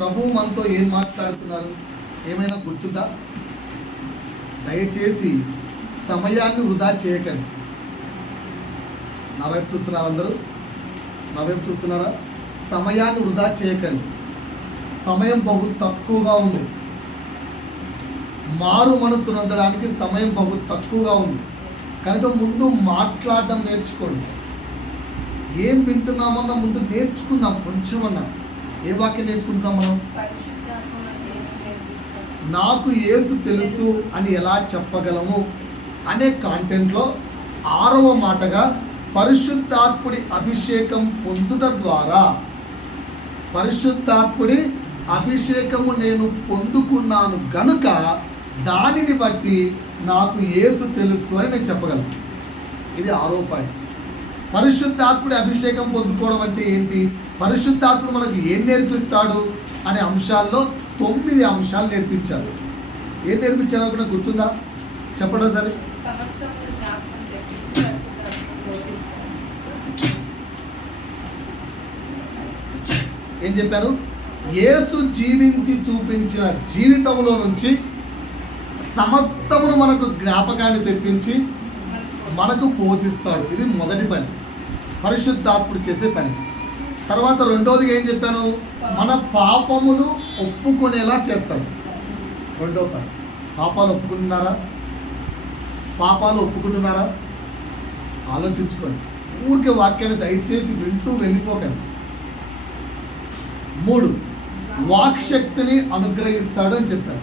ప్రభువు మనతో ఏం మాట్లాడుతున్నారు ఏమైనా గుర్తుందా? దయచేసి సమయాన్ని వృధా చేయకండి. నా వైపు చూస్తున్నారా? అందరూ నా వైపు చూస్తున్నారా? సమయాన్ని వృధా చేయకండి. సమయం బహు తక్కువగా ఉంది. మారు మనసు పొందడానికి సమయం బహు తక్కువగా ఉంది. కనుక ముందు మాట్లాడడం నేర్చుకోండి. ఏం వింటున్నామన్నా ముందు నేర్చుకుందాం. కొంచెమన్నా ఏ వాక్యం నేర్చుకుంటున్నాం మనం? నాకు యేసు తెలుసు అని ఎలా చెప్పగలము అనే కాంటెంట్లో 6వ మాటగా పరిశుద్ధాత్ముడి అభిషేకం పొందుట ద్వారా, పరిశుద్ధాత్ముడి అభిషేకము నేను పొందుకున్నాను గనుక దానిని బట్టి నాకు యేసు తెలుసు అని నేను చెప్పగలను. ఇది 6వ పాయింట్. పరిశుద్ధాత్ముడి అభిషేకం పొందుకోవడం అంటే ఏంటి? పరిశుద్ధాత్ముడు మనకు ఏం నేర్పిస్తాడు అనే అంశాల్లో 9 అంశాలు నేర్పించారు. ఏం నేర్పించారు కూడా గుర్తుందా? చెప్పడం సరే. ఏం చెప్పారు? యేసు జీవించి చూపించిన జీవితంలో నుంచి సమస్తమును మనకు జ్ఞాపకాన్ని తెప్పించి మనకు బోధిస్తాడు. ఇది మొదటి పని, పరిశుద్ధాత్ముడు చేసే పని. తర్వాత రెండోది ఏం చెప్పాను? మన పాపములు ఒప్పుకునేలా చేస్తాడు. రెండో పని. పాపాలు ఒప్పుకుంటున్నారా? పాపాలు ఒప్పుకుంటున్నారా? ఆలోచించుకోండి. ఊరికే వాక్యాన్ని దయచేసి వింటూ వెళ్ళిపోకండి. 3, వాక్శక్తిని అనుగ్రహిస్తాడు అని చెప్పారు.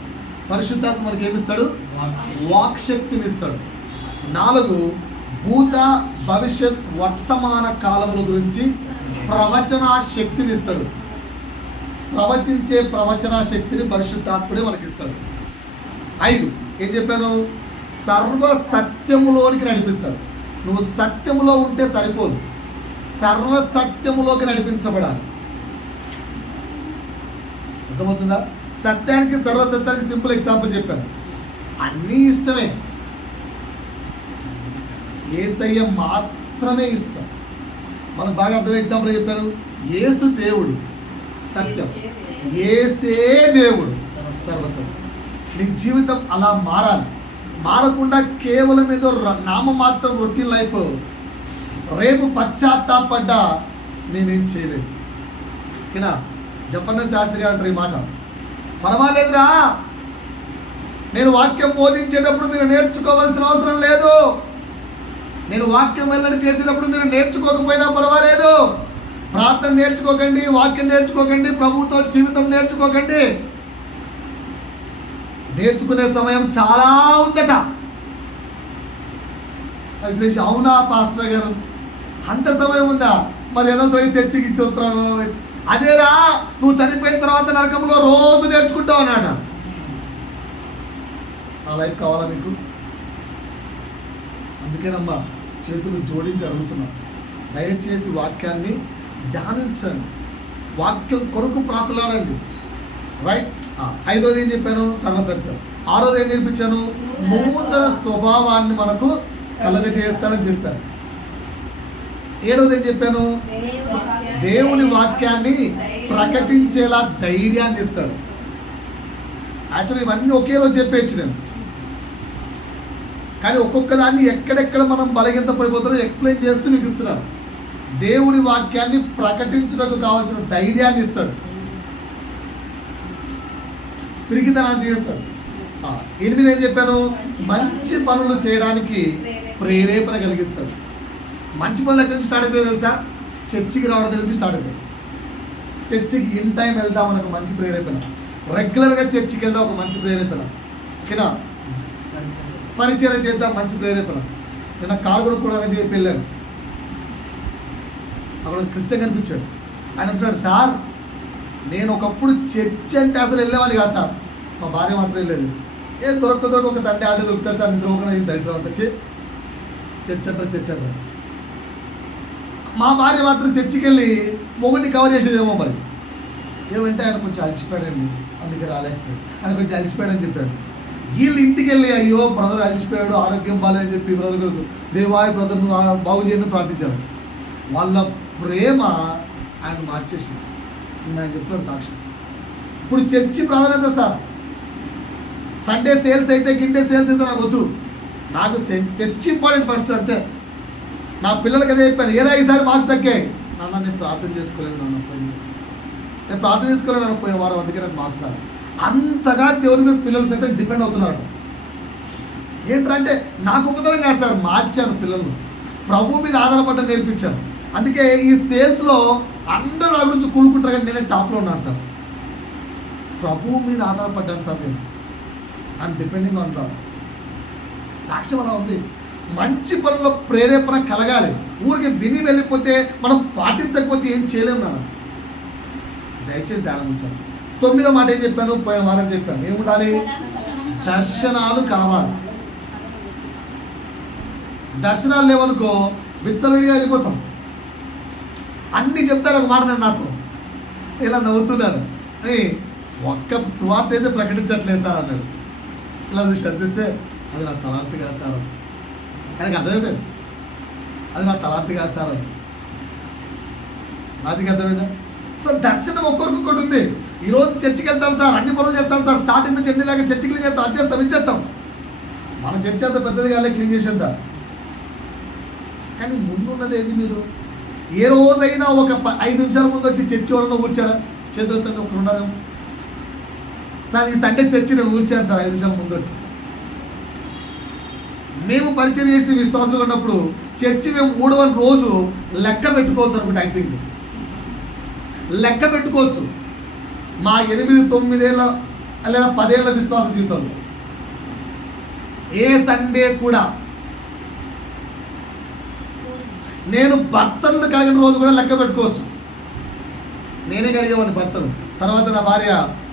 పరిశుద్ధాత్మ మనకి ఏమిస్తాడు? వాక్శక్తిని ఇస్తాడు. 4, భూత భవిష్యత్ వర్తమాన కాలముల గురించి ప్రవచనా శక్తిని ఇస్తాడు. ప్రవచించే ప్రవచనా శక్తిని పరిశుద్ధాత్ముడే మనకిస్తాడు. 5, ఏం చెప్పాను? సర్వ సత్యములోనికి నడిపిస్తాడు. నువ్వు సత్యములో ఉంటే సరిపోదు, సర్వ సత్యములోకి నడిపించబడాలి. అర్థమవుతుందా? సత్యానికి సర్వసత్యానికి సింపుల్ ఎగ్జాంపుల్ చెప్పాను. అన్నీ ఇష్టమే, యేసయ్య మాత్రమే ఇష్టం. మనకు బాగా అర్థమయ్యే ఎగ్జాంపుల్ చెప్పాను. యేసు దేవుడు సత్యం, యేసే దేవుడు సర్వసత్యం. నీ జీవితం అలా మారాలి. మారకుండా కేవలం ఏదో నామమాత్రం రొటీన్ లైఫ్, రేపు పశ్చాత్తాపడ్డా నేనేం చేయలేదు. ఓకేనా? జపన్న శాస్త్రి గారు అంటారు ఈ మాట, పర్వాలేదురా, నేను వాక్యం బోధించేటప్పుడు మీరు నేర్చుకోవాల్సిన అవసరం లేదు, నేను వాక్యం వెల్లడి చేసేటప్పుడు మీరు నేర్చుకోకపోయినా పర్వాలేదు, ప్రార్థన నేర్చుకోకండి, వాక్యం నేర్చుకోకండి, ప్రభువుతో జీవితం నేర్చుకోకండి, నేర్చుకునే సమయం చాలా ఉందట. అది అవునా పాస్టర్ గారు, అంత సమయం ఉందా? మరి అనవసరం చర్చికి చూస్తాను. అదేరా, నువ్వు చనిపోయిన తర్వాత నరకంలో రోజు నేర్చుకుంటావు అన్నాడు. ఆ లైఫ్ కావాలా మీకు? అందుకేనమ్మా చేతులు జోడించి అడుగుతున్నా, దయచేసి వాక్యాన్ని ధ్యానించండి, వాక్యం కొరకు ప్రాకులాడండి. రైట్? 5వది ఏం చెప్పాను? సర్వసత్యం. 6వది ఏం నేర్పించాను? నూతన స్వభావాన్ని మనకు కలగజేస్తానని చెప్పాను. 7వది ఏం చెప్పాను? దేవుని వాక్యాన్ని ప్రకటించేలా ధైర్యాన్ని ఇస్తాడు. యాక్చువల్లీ ఇవన్నీ ఒకే రోజు చెప్పేచ్చు నేను, కానీ ఒక్కొక్క దాన్ని ఎక్కడెక్కడ మనం బలహీనత పడిపోతారో ఎక్స్ప్లెయిన్ చేస్తూ మీకు ఇస్తున్నాను. దేవుని వాక్యాన్ని ప్రకటించడానికి కావాల్సిన ధైర్యాన్ని ఇస్తాడు, పిరికితనాన్ని తీస్తాడు. 8 ఏం చెప్పాను? మంచి పనులు చేయడానికి ప్రేరేపణ కలిగిస్తాడు. మంచి పనులు ఎక్కడి నుంచి స్టార్ట్ అవుతుంది తెలుసా? చర్చికి రావడం దగ్గర నుంచి స్టార్ట్ అవుతుంది. చర్చికి ఇన్ టైం వెళ్దాం మనకు మంచి ప్రేరేపణ, రెగ్యులర్గా చర్చికి వెళ్దాం ఒక మంచి ప్రేరేపణ, ఓకేనా? పరిచయం చేద్దాం మంచి ప్రేరేపణ. నిన్న కారు కూడా చెప్పి వెళ్ళాను, అక్కడ కృష్ణ కనిపించాడు. ఆయన అంటున్నాడు, సార్ నేను ఒకప్పుడు చర్చ్ అంటే అసలు వెళ్ళేవాళ్ళు కాదు సార్, మా భార్య మాత్రం వెళ్ళలేదు, ఏ దొరక ఒక సండే ఆడే దొరుకుతుంది సార్, నిద్ర ఒక దరిద్రం అంత చర్చ్ అంటారు. మా భార్య మాత్రం చర్చికి వెళ్ళి మొగుడిని కవర్ చేసేదేమో మరి. ఏమంటే ఆయన కొంచెం అలసిపోయాడండి, అందుకే రాలేకపోయాడు, ఆయన కొంచెం అలసిపోయాడని చెప్పాడు. వీళ్ళు ఇంటికి వెళ్ళి అయ్యో బ్రదర్ అలసిపోయాడు, ఆరోగ్యం బాగాలేదని చెప్పి బ్రదర్ దేవాయ బ్రదర్ను బాగు చేయని ప్రార్థించారు. వాళ్ళ ప్రేమ ఆయన మార్చేసింది. నేను చెప్తాను సాక్షి. ఇప్పుడు చర్చి ప్రాధాన్యత సార్. సండే సేల్స్ అయితే గిండే సేల్స్ అయితే నాకు వద్దు, నాకు చర్చి ఇంపార్టెంట్ ఫస్ట్ అంతే. నా పిల్లలకి అదే చెప్పాను, ఏరా ఈసారి మార్క్స్ తగ్గాయి నాన్న, నేను ప్రార్థన చేసుకోలేదు నాన్న, నేను ప్రార్థన చేసుకోలేదు నాన్న పోయిన వారం, అందుకే నాకు మార్క్స్ రాదు. అంతగా దేవుని మీద పిల్లలు సైతం డిపెండ్ అవుతున్నారు. ఏంటంటే నా గొప్పతనం కాదు సార్, మార్చాను పిల్లలు, ప్రభు మీద ఆధారపడ్డ నేర్పించాను. అందుకే ఈ సేల్స్లో అందరూ నా గురించి కూడుకుంటారు, కానీ నేనే టాప్లో ఉన్నాను సార్. ప్రభువు మీద ఆధారపడ్డాను సార్ నేను. I'm depending on God. సాక్ష్యం అలా ఉంది. మంచి పనుల్లో ప్రేరేపణ కలగాలి. ఊరికి విని వెళ్ళిపోతే మనం పాటించకపోతే ఏం చేయలేము నాన్న. దయచేసి ధ్యానం ఉంచాలి. 9వ మాట ఏం చెప్పాను, పోయిన వారం చెప్పాను, ఏముండాలి? దర్శనాలు కావాలి. దర్శనాలు లేవనుకో విచ్చలవిడిగా వెళ్ళిపోతాం. అన్నీ చెప్తారు ఒక మాట, నేను నాతో ఇలా నవ్వుతున్నాను అని, ఒక్క సువార్త అయితే ప్రకటించట్లేదు సార్ అన్నాడు. ఇలా చూస్తే అది నా తలాంతి కాదు సార్, ఆయనకు అర్థమైపోయింది, అది నా తలాంతి కాదు సార్ అని. లాజిక్ అర్థమైందా? సో దర్శనం ఒక్కొక్కరికి ఒకటి ఉంది. ఈరోజు చర్చికి వెళ్తాం సార్, అన్ని పనులు చేస్తాం సార్, స్టార్టింగ్ నుంచి ఎన్ని దాకా చర్చి క్లీన్ చేస్తాం, అది చేస్తాం, ఇది చేస్తాం. మన చర్చి అంత పెద్దది కాలే క్లీన్ చేసేంత. కానీ ముందున్నది ఏది? మీరు ఏ రోజైనా ఒక 5 నిమిషాల ముందు వచ్చి చర్చి ఎవరన్నా ఊర్చారా? చేతులతో ఒకరు ఉన్నారు సార్, ఈ సండే చర్చి నేను ఊర్చాను సార్ 5 నిమిషాల ముందు వచ్చి. మేము పరిచయం చేసి విశ్వాసులు ఉన్నప్పుడు చర్చి మేము 3వ రోజు లెక్క పెట్టుకోవచ్చు అనుకుంటే, ఐ థింక్ లెక్క పెట్టుకోవచ్చు మా 8, 9 ఏళ్ళ లేదా 10 ఏళ్ళ విశ్వాస జీవితంలో ఏ సండే కూడా నేను భర్తలను కడిగిన రోజు కూడా లెక్క పెట్టుకోవచ్చు. నేనే కడిగేవాడిని భర్తను. తర్వాత నా భార్య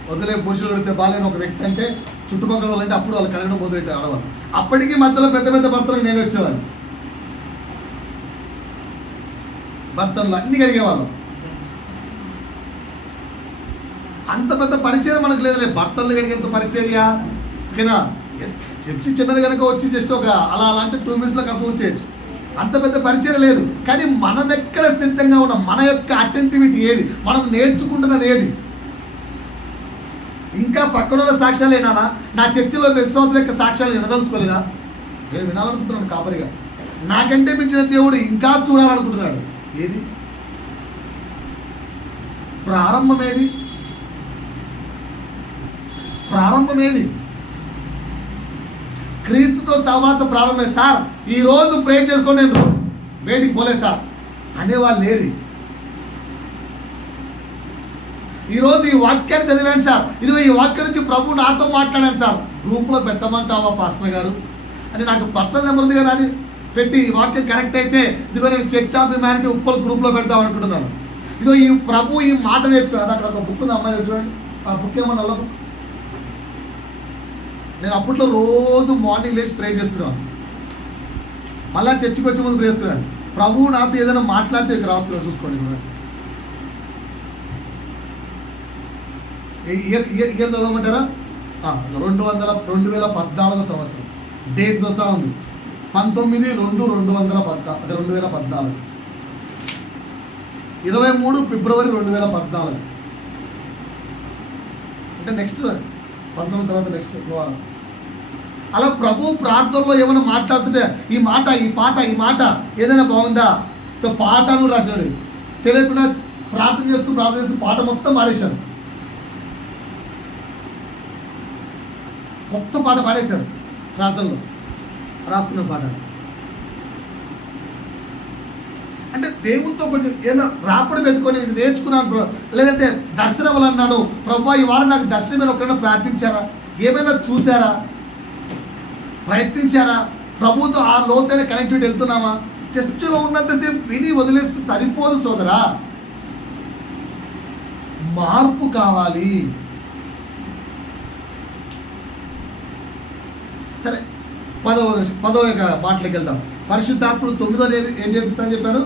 వదిలే పురుషులు కడితే బాగాలేని ఒక వ్యక్తి అంటే చుట్టుపక్కల వాళ్ళు అంటే అప్పుడు వాళ్ళు కడగడం మొదలెట్టి ఆడవాళ్ళు. అప్పటికి మధ్యలో పెద్ద పెద్ద భర్తలకు నేను వచ్చేవాడిని. భర్తలు అన్ని కడిగేవాళ్ళం. అంత పెద్ద పరిచయం మనకు లేదులే, భర్తలు కడిగేంత పరిచర్య. ఓకేనా? చర్చి చిన్నది కనుక వచ్చి జస్ట్ ఒక అలా అంటే 2 minutesలో కసూరు చేయొచ్చు, అంత పెద్ద పరిచయం లేదు. కానీ మనం ఎక్కడ సిద్ధంగా ఉన్నాం, మన యొక్క అటెంటివిటీ ఏది, మనం నేర్చుకుంటున్నది ఏది. ఇంకా పక్కన సాక్ష్యాలు ఏనా? నా చర్చిలో విశ్వాసుల యొక్క సాక్ష్యాలు వినదలుచుకోలేదా? నేను వినాలనుకుంటున్నాను కాపరిగా. నాకంటే మించిన దేవుడు ఇంకా చూడాలనుకుంటున్నాడు. ఏది ప్రారంభం? ఏది ప్రారంభం? ఏది క్రీస్తుతో సహవాస ప్రారంభమే. సార్ ఈరోజు ప్రే చేసుకోండి, నేను బయటికి పోలేదు సార్ అనేవాళ్ళు లేరు. ఈరోజు ఈ వాక్యాన్ని చదివాను సార్, ఇదిగో ఈ వాక్యం నుంచి ప్రభు నాతో మాట్లాడాను సార్, గ్రూప్లో పెట్టమంటావా పాస్టర్ గారు అని నాకు పర్సనల్ నెంబర్ ఉంది కదా, అది పెట్టి ఈ వాక్యం కరెక్ట్ అయితే ఇదిగో నేను చర్చ్ ఆఫ్ హ్యుమానిటీ ఉప్పల్ గ్రూప్లో పెడతాం అనుకుంటున్నాను. ఇదిగో ఈ ప్రభు ఈ మాట నేర్చుకున్నాను. అక్కడ ఒక బుక్ ఉంది, అమ్మాయి చూడండి, ఆ బుక్ ఏమన్నా నల్ల బుక్. నేను అప్పట్లో రోజు మార్నింగ్ లేచి ప్రే చేసుకున్నాను, మళ్ళీ చర్చికి వచ్చే ముందు ప్రే చేసుకున్నాను. ప్రభు నాతో ఏదైనా మాట్లాడితే ఇక్కడ రాసుకున్నాను, చూసుకోండి. ఇయర్ చదవమంటారా? 2014 సంవత్సరం, డేట్ దోసా ఉంది 19/2/2014, 23 ఫిబ్రవరి 2014. అంటే నెక్స్ట్ 19 తర్వాత నెక్స్ట్ వారం. అలా ప్రభు ప్రార్థనలో ఏమైనా మాట్లాడుతుంటే ఈ మాట ఏదైనా బాగుందా పాటను రాసినాడు. తెలియకుండా ప్రార్థన చేస్తూ పాట మొత్తం పాడేశాను. కొత్త పాట పాడేశారు ప్రార్థనలో, రాసుకున్న పాట. అంటే దేవునితో కొంచెం ఏదైనా రాపడి పెట్టుకొని ఇది నేర్చుకున్నాను, లేదంటే దర్శనం వల్ల అన్నాడు ప్రభు ఈ వారం నాకు దర్శనం ఒకరైనా ప్రార్థించారా, ఏమైనా చూసారా, ప్రయత్నించారా, ప్రభుతో ఆ లోతైన కనెక్టివిటీ వెళ్తున్నామా? చర్చిలో ఉన్నంతసేపు విని వదిలేస్తే సరిపోదు సోదరా, మార్పు కావాలి. సరే 10వ మాటలోకి వెళ్దాం. పరిశుద్ధాత్ముడు 9వ ఏం నేర్పిస్తానని చెప్పాను?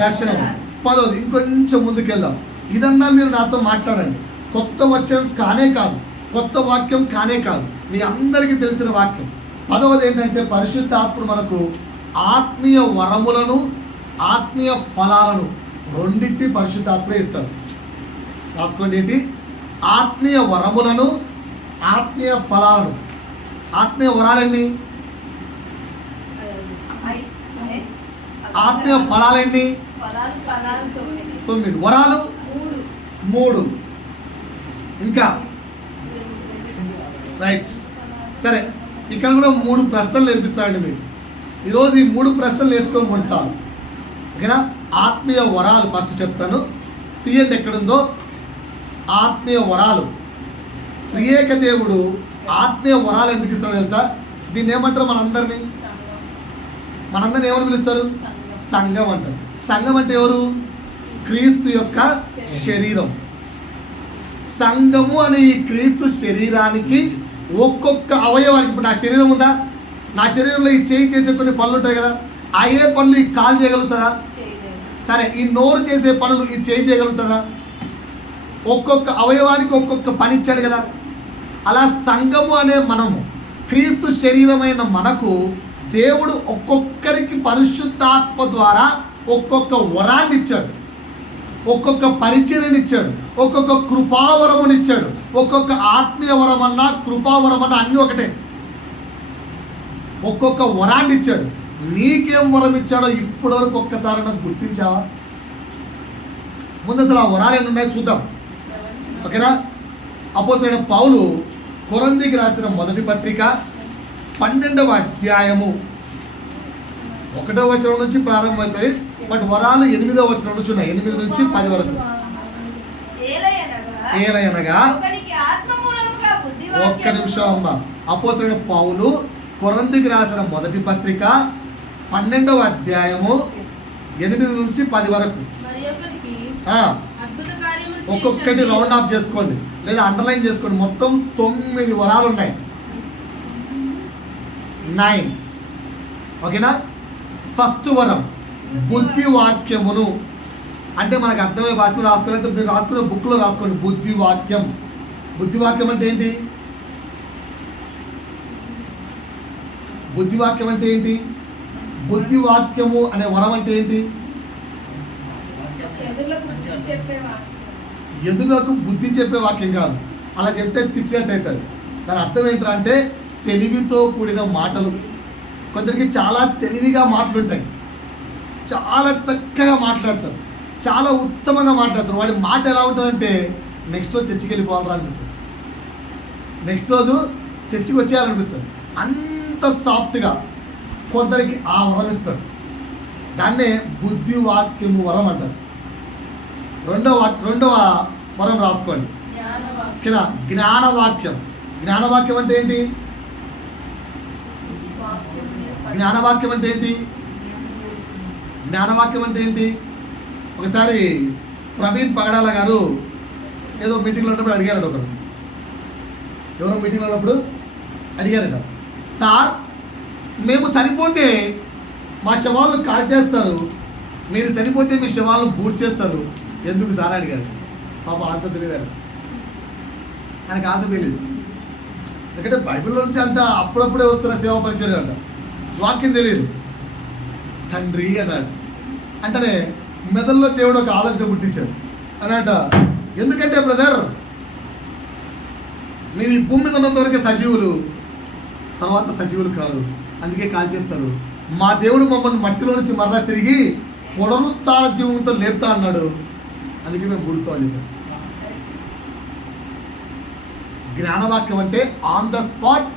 దర్శనం. 10వది ఇంకొంచెం ముందుకు వెళ్దాం. ఇదన్నా మీరు నాతో మాట్లాడండి. కొత్త వచనం కానే కాదు, కొత్త వాక్యం కానే కాదు, మీ అందరికీ తెలిసిన వాక్యం. 10వది ఏంటంటే పరిశుద్ధాత్ముడు మనకు ఆత్మీయ వరములను ఆత్మీయ ఫలాలను రెండింటి పరిశుద్ధాత్ముడే ఇస్తాడు. రాసుకోండి. ఏంటి? ఆత్మీయ వరములను, ఆత్మీయ ఫలాలను. ఆత్మీయ వరాలెన్ని? ఆత్మీయ ఫలాలెన్ని? 9. వరాలు 3. ఇంకా రైట్. సరే, ఇక్కడ కూడా 3 ప్రశ్నలు నేర్పిస్తానండి మీకు. ఈరోజు ఈ 3 ప్రశ్నలు నేర్చుకొని చాలు. ఓకేనా? ఆత్మీయ వరాలు ఫస్ట్ చెప్తాను, తీయండి ఎక్కడుందో. ఆత్మీయ వరాలు. త్రియేక దేవుడు ఆత్మీయ వరాలు ఎందుకు ఇస్తాడో తెలుసా? దీన్ని ఏమంటారు? మనందరినీ ఏమని పిలుస్తారు? సంఘం అంటారు. సంఘం అంటే ఎవరు? క్రీస్తు యొక్క శరీరం. సంఘము అనే ఈ క్రీస్తు శరీరానికి ఒక్కొక్క అవయవానికి, ఇప్పుడు నా శరీరం ఉందా, నా శరీరంలో ఈ చేయి చేసే కొన్ని పనులు ఉంటాయి కదా, అయ్యే పనులు ఈ కాలు చేయగలుగుతుందా? సరే, ఈ నోరు చేసే పనులు ఈ చేయి చేయగలుగుతుందా? ఒక్కొక్క అవయవానికి ఒక్కొక్క పని ఇచ్చాడు కదా. అలా సంఘము అనే మనము, క్రీస్తు శరీరమైన మనకు దేవుడు ఒక్కొక్కరికి పరిశుద్ధాత్మ ద్వారా ఒక్కొక్క వరాన్ని ఇచ్చాడు, ఒక్కొక్క పరిచర్యని ఇచ్చాడు, ఒక్కొక్క కృపావరముని ఇచ్చాడు. ఒక్కొక్క ఆత్మీయ వరం అన్నా కృపావరం అన్నా అన్నీ ఒకటే. ఒక్కొక్క వరాన్ని ఇచ్చాడు. నీకేం వరం ఇచ్చాడో ఇప్పటివరకు ఒక్కసారి నాకు గుర్తించావా? ముందు అసలు ఆ వరాలు ఏమి ఉన్నాయో చూద్దాం. ఓకేనా? అపోస్తలుడైన పౌలు కొరింథీకి రాసిన మొదటి పత్రిక 12వ అధ్యాయము 1వ వచనం నుంచి ప్రారంభమవుతాయి. బట్ వరాలు 8వ వచనం నుంచి ఉన్నాయి, 8 నుంచి 10 వరకు. ఏలయనగా ఒక్క నిమిషం అమ్మా. అపోస్తలుడైన పౌలు కొరింథీకి రాసిన మొదటి పత్రిక 12వ అధ్యాయము 8 నుంచి 10 వరకు. ఒక్కొక్కటి రౌండ్ ఆఫ్ చేసుకోండి లేదా అండర్లైన్ చేసుకోండి. మొత్తం 9 వరాలు ఉన్నాయి. 9. ఓకేనా? ఫస్ట్ వరం బుద్ధి వాక్యమును, అంటే మనకు అర్థమయ్యే భాషలో రాసుకోలేదు, మీరు రాసుకునే బుక్లో రాసుకోండి. బుద్ధి వాక్యం. బుద్ధి వాక్యం అంటే ఏంటి? బుద్ధి వాక్యం అంటే ఏంటి? బుద్ధి వాక్యము అనే వరం అంటే ఏంటి? ఎదురులకు బుద్ధి చెప్పే వాక్యం కాదు. అలా చెప్తే తిట్టినట్టు అవుతుంది. దాని అర్థం ఏంటంటే అంటే తెలివితో కూడిన మాటలు. కొందరికి చాలా తెలివిగా మాటలుంటాయి, చాలా చక్కగా మాట్లాడతారు, చాలా ఉత్తమంగా మాట్లాడతారు. వాడి మాట ఎలా ఉంటుందంటే నెక్స్ట్ రోజు చర్చికి వెళ్ళిపోవాలని అనిపిస్తుంది, నెక్స్ట్ రోజు చర్చికి వచ్చేయాలనిపిస్తుంది. అంత సాఫ్ట్గా కొందరికి ఆ వరం ఇస్తాడు. దాన్నే బుద్ధి వాక్యము వరం అంటారు. రెండవ వరం రాసుకోండి. జ్ఞానవాక్యం. జ్ఞానవాక్యం అంటే ఏంటి? జ్ఞానవాక్యం అంటే ఏంటి? జ్ఞానవాక్యం అంటే ఏంటి? ఒకసారి ప్రవీణ్ పగడాల గారు ఏదో మీటింగ్లో ఉన్నప్పుడు అడిగారట. ఎవరో మీటింగ్లో ఉన్నప్పుడు అడిగారట, సార్ మేము చనిపోతే మా శవాలను కాల్ చేస్తారు, మీరు చనిపోతే మీ శవాలను బూట్ చేస్తారు, ఎందుకు సార్ అడిగారు. పాప ఆన్సర్ తెలియదు, ఆయనకు ఆన్సర్ తెలియదు. ఎందుకంటే బైబిల్లో నుంచి అంత అప్పుడప్పుడే వస్తున్న సేవా పరిచయం అంట, వాక్యం తెలియదు. తండ్రి అన్నాడు అంటేనే మెదల్లో దేవుడు ఒక ఆలోచన పుట్టించాడు అన్నట. ఎందుకంటే బ్రదర్, మీరు ఈ భూమి మీద ఉన్నంత వరకే సజీవులు, తర్వాత సజీవులు కాదు, అందుకే కాల్ చేస్తారు. మా దేవుడు మమ్మల్ని మట్టిలో నుంచి మరలా తిరిగి పునరుత్థాన జీవంతో లేపుతా అన్నాడు, అందుకే మేము గుర్తు అని చెప్పాం. జ్ఞానవాక్యం అంటే ఆన్ ద స్పాట్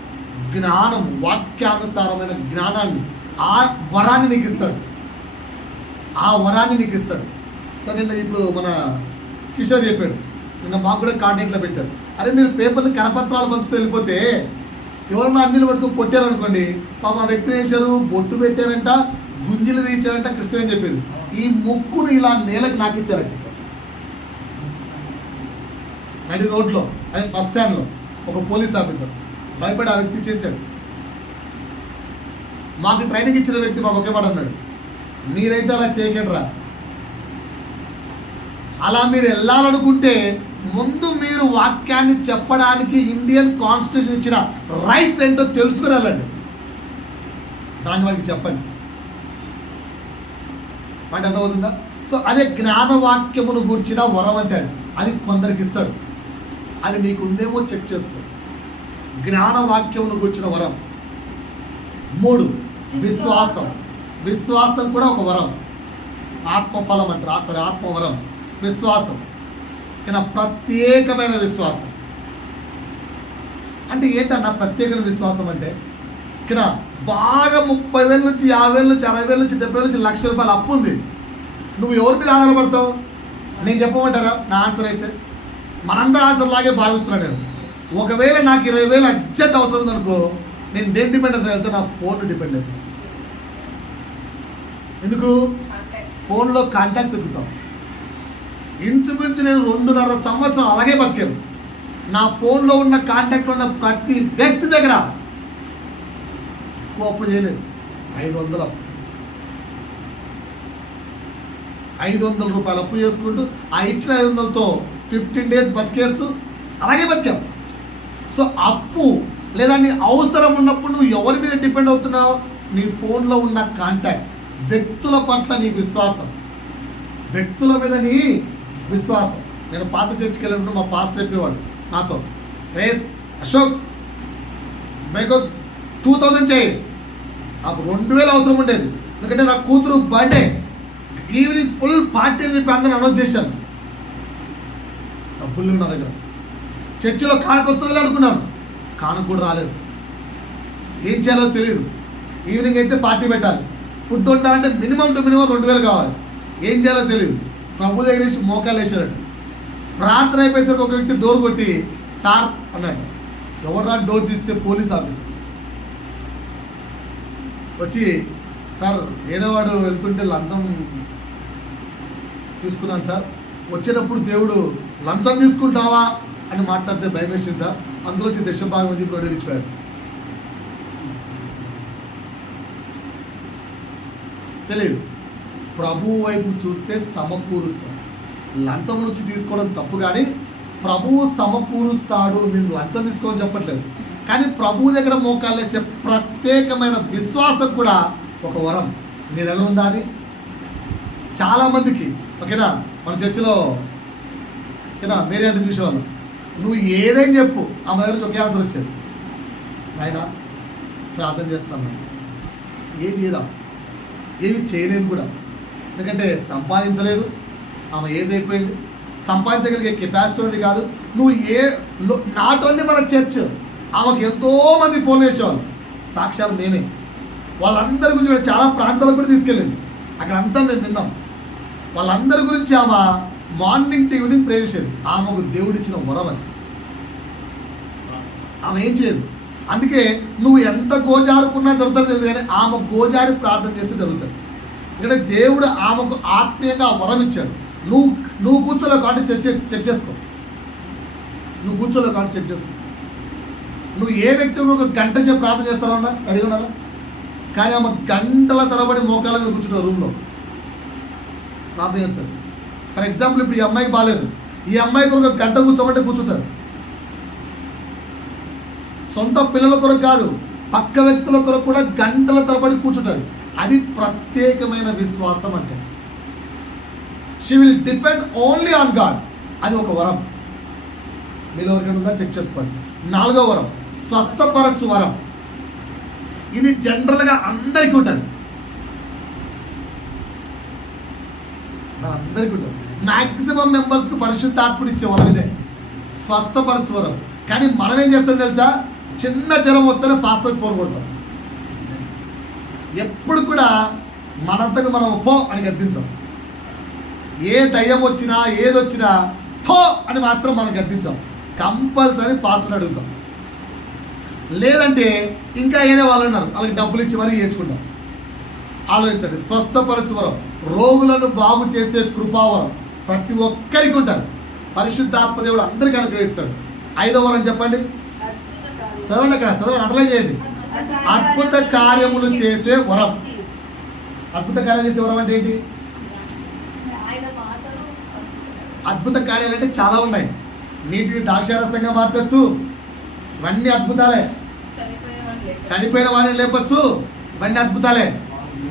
జ్ఞానం, వాక్యానుసారమైన జ్ఞానాన్ని, ఆ వరాన్ని నీకు ఇస్తాడు, ఆ వరాన్ని నీకు ఇస్తాడు. నిన్న ఇప్పుడు మన కిషోర్ చెప్పాడు, నిన్న మాకు కూడా కాంటాక్ట్లో పెట్టారు, అరే మీరు పేపర్లు కరపత్రాలు పంచుతూ వెళ్ళిపోతే ఎవరన్నా అన్నిలు పట్టుకొని కొట్టారనుకోండి, పాప ఆ వ్యక్తిని వేశారు, బొట్టు పెట్టారంట, గుంజీలు తీయించారంట, కృష్ణ అని చెప్పింది. ఈ ముక్కును ఇలా నేలకు నాకు ఇచ్చారంట. నడి రోడ్లో, అదే బస్ స్టాండ్లో ఒక పోలీస్ ఆఫీసర్ భయపడి ఆ వ్యక్తి చేశాడు. మాకు ట్రైనింగ్ ఇచ్చిన వ్యక్తి మాకు ఒకే మాట అన్నాడు, మీరైతే అలా చేయకండి రా, అలా మీరు వెళ్ళాలనుకుంటే ముందు మీరు వాక్యాన్ని చెప్పడానికి ఇండియన్ కాన్స్టిట్యూషన్ ఇచ్చిన రైట్స్ ఏంటో తెలుసుకుని వెళ్ళండి, దాన్ని వాడికి చెప్పండి. వాటి అర్థమవుతుందా? సో అదే జ్ఞానవాక్యమును గూర్చిన వరం అంటే అది కొందరికి ఇస్తాడు. అది నీకుందేమో చెక్ చేసుకో. జ్ఞానవాక్యమును గురించిన వరం. 3 విశ్వాసం. విశ్వాసం కూడా ఒక వరం. ఆత్మఫలం అంటారు, సరే ఆత్మవరం విశ్వాసం. కానీ ప్రత్యేకమైన విశ్వాసం అంటే ఏంటన్నా? ప్రత్యేకమైన విశ్వాసం అంటే ఇక్కడ బాగా 30,000 నుంచి 50,000 నుంచి 60,000 నుంచి 70,000 నుంచి ₹1,00,000 అప్పు ఉంది. నువ్వు ఎవరి మీద ఆధారపడతావు? నేను చెప్పమంటారా నా ఆన్సర్? అయితే మనందరూ ఆన్సర్ లాగే భావిస్తున్నాను నేను. ఒకవేళ నాకు 20,000 అర్జెంట్ అవసరం ఉందనుకో, నేను దేని డిపెండ్ అవుతుంది తెలుసా? నా ఫోన్ డిపెండ్ అవుతుంది. ఎందుకు? ఫోన్లో కాంటాక్ట్స్ ఎక్కుతాం. ఇంచుమించు నేను 2.5 సంవత్సరం అలాగే బతికాను. నా ఫోన్లో ఉన్న కాంటాక్ట్లో ఉన్న ప్రతి వ్యక్తి దగ్గర ఎక్కువ అప్పు చేయలేదు. 500 అప్పు, ₹500 అప్పు చేసుకుంటూ ఆ ఇచ్చిన 500తో 15 days బతికేస్తూ అలాగే బతికాం. సో అప్పు లేదా నీ అవసరం ఉన్నప్పుడు నువ్వు ఎవరి మీద డిపెండ్ అవుతున్నావు? నీ ఫోన్లో ఉన్న కాంటాక్ట్స్, వ్యక్తుల పట్ల నీ విశ్వాసం, వ్యక్తుల మీద నీ విశ్వాసం. నేను పాత చర్చికి వెళ్ళినప్పుడు మా పాస్టర్ చెప్పేవాడు నాతో, రే అశోక్ మీకు 2000 చేయి. నాకు 2000 అవసరం ఉండేది, ఎందుకంటే నా కూతురు బర్త్డే, ఈవినింగ్ ఫుల్ పార్టీ అని చెప్పి అందరూ అనౌన్స్ చేశాను. డబ్బులు లేవు నా దగ్గర. చర్చిలో కానుక వస్తుందని అనుకున్నాను, కానుక కూడా రాలేదు. ఏం చేయాలో తెలియదు. ఈవినింగ్ అయితే పార్టీ పెట్టాలి, ఫుడ్ వండాలంటే మినిమం 2,000 కావాలి. ఏం చేయాలో తెలియదు. ప్రభు దగ్గర నుంచి మోకాలు వేసారట. ప్రార్థన అయిపోయేసరికి ఒక వ్యక్తి డోర్ కొట్టి సార్ అన్నట్టు. ఎవరు డోర్ తీస్తే పోలీస్ ఆఫీసర్ వచ్చి, సార్ వేరేవాడు వెళ్తుంటే లంచం తీసుకున్నాను సార్, వచ్చేటప్పుడు దేవుడు లంచం తీసుకుంటావా అని మాట్లాడితే భయం వేసింది సార్, అందులో వచ్చి దశభాగం అని చెప్పి ఇచ్చిపోయాడు. తెలియదు. ప్రభువు వైపు చూస్తే సమకూరుస్తాడు. లంచం నుంచి తీసుకోవడం తప్పు, కానీ ప్రభువు సమకూరుస్తాడు. నేను లంచం తీసుకోవడం చెప్పట్లేదు, కానీ ప్రభువు దగ్గర మోకాలు వేసే ప్రత్యేకమైన విశ్వాసం కూడా ఒక వరం. నీ దగ్గర ఉందా అది? చాలామందికి ఓకేనా, మన చర్చిలో ఓకేనా మీరే అంటే చూసేవాళ్ళం, నువ్వు ఏదైనా చెప్పు ఆ దగ్గర నుంచి ఒకే ఆన్సర్ వచ్చేది, ఆయన ప్రార్థన చేస్తాను. ఏం చేయదా? ఏమి చేయలేదు కూడా, ఎందుకంటే సంపాదించలేదు. ఆమె ఏజ్ అయిపోయింది, సంపాదించగలిగే కెపాసిటీ ఉన్నది కాదు. నువ్వు నాట్ ఓన్లీ మన చర్చ్, ఆమెకు ఎంతోమంది ఫోన్ చేసేవాళ్ళు, సాక్ష్యాలు నేనే. వాళ్ళందరి గురించి కూడా చాలా ప్రాంతాలకు కూడా తీసుకెళ్ళింది. అక్కడ అంతా నేను విన్నాం. వాళ్ళందరి గురించి ఆమె మార్నింగ్ టు ఈవినింగ్ ప్రే చేసేది. ఆమెకు దేవుడిచ్చిన వరం అది. ఆమె ఏం చేయదు. అందుకే నువ్వు ఎంత గోజారుకున్నా జరుగుతుంది లేదు, కానీ ఆమె గోజారి ప్రార్థన చేస్తే జరుగుతుంది. ఇక్కడ దేవుడు ఆమెకు ఆత్మీయంగా వరం ఇచ్చాడు. నువ్వు కూర్చోలో కాబట్టి చెక్ చేసుకో. నువ్వు కూర్చోలో కాబట్టి చెక్ చేసుకో. నువ్వు ఏ వ్యక్తి ఒక గంట సేపు ప్రార్థన చేస్తారన్నా అడిగి ఉండాలా, కానీ ఆమె గంటల తరబడి మోకాల మీద కూర్చుంటారు, రూమ్లో ప్రార్థన చేస్తారు. ఫర్ ఎగ్జాంపుల్ ఇప్పుడు ఈ అమ్మాయికి బాగాలేదు, ఈ అమ్మాయికి ఒక గంట కూర్చోమంటే కూర్చుంటారు. సొంత పిల్లల కొరకు కాదు, పక్క వ్యక్తుల కొరకు కూడా గంటల తరబడి కూర్చుంటారు. అది ప్రత్యేకమైన విశ్వాసం అంటే. She will depend only on God. అది ఒక వరం. మీరు ఎవరికైనా ఉందా చెక్ చేసుకోండి. 4వ వరం స్వస్థపరచు వరం. ఇది జనరల్గా అందరికీ ఉంటుంది, అందరికీ ఉంటుంది. మ్యాక్సిమం మెంబర్స్కి పరిశుద్ధాత్ముడు ఇచ్చే వరం ఇదే, స్వస్థపరచు వరం. కానీ మనం ఏం చేస్తాం తెలుసా? చిన్న జ్వరం వస్తేనే పాస్టర్కి ఫోన్ కొడతాం. ఎప్పుడు కూడా మనంతకు మనం పో అని గద్దించాం. ఏ దయ్యం వచ్చినా ఏదొచ్చినా పో అని మాత్రం మనం గద్దించాం. కంపల్సరీ పాస్టర్ని అడుగుతాం. లేదంటే ఇంకా ఏదే వాళ్ళు ఉన్నారు, వాళ్ళకి డబ్బులు ఇచ్చి మరీ చేర్చుకుంటాం. ఆలోచించండి. స్వస్థపరచు వరం, రోగులను బాగు చేసే కృపావరం ప్రతి ఒక్కరికి ఉంటుంది. పరిశుద్ధాత్మ దేవుడు అందరికీ అనుగ్రహిస్తాడు. 5వ వరం చెప్పండి, చదవండి. అక్కడ చదవండి, అండర్లైన్ చేయండి. అద్భుత కార్యములు చేసే వరం. అద్భుత కార్యాలు చేసే వరం అంటే ఏంటి? అద్భుత కార్యాలు అంటే చాలా ఉన్నాయి. నీటిని ద్రాక్షారసంగా మార్చచ్చు, ఇవన్నీ అద్భుతాలే. చనిపోయిన వారిని లేపచ్చు, ఇవన్నీ అద్భుతాలే.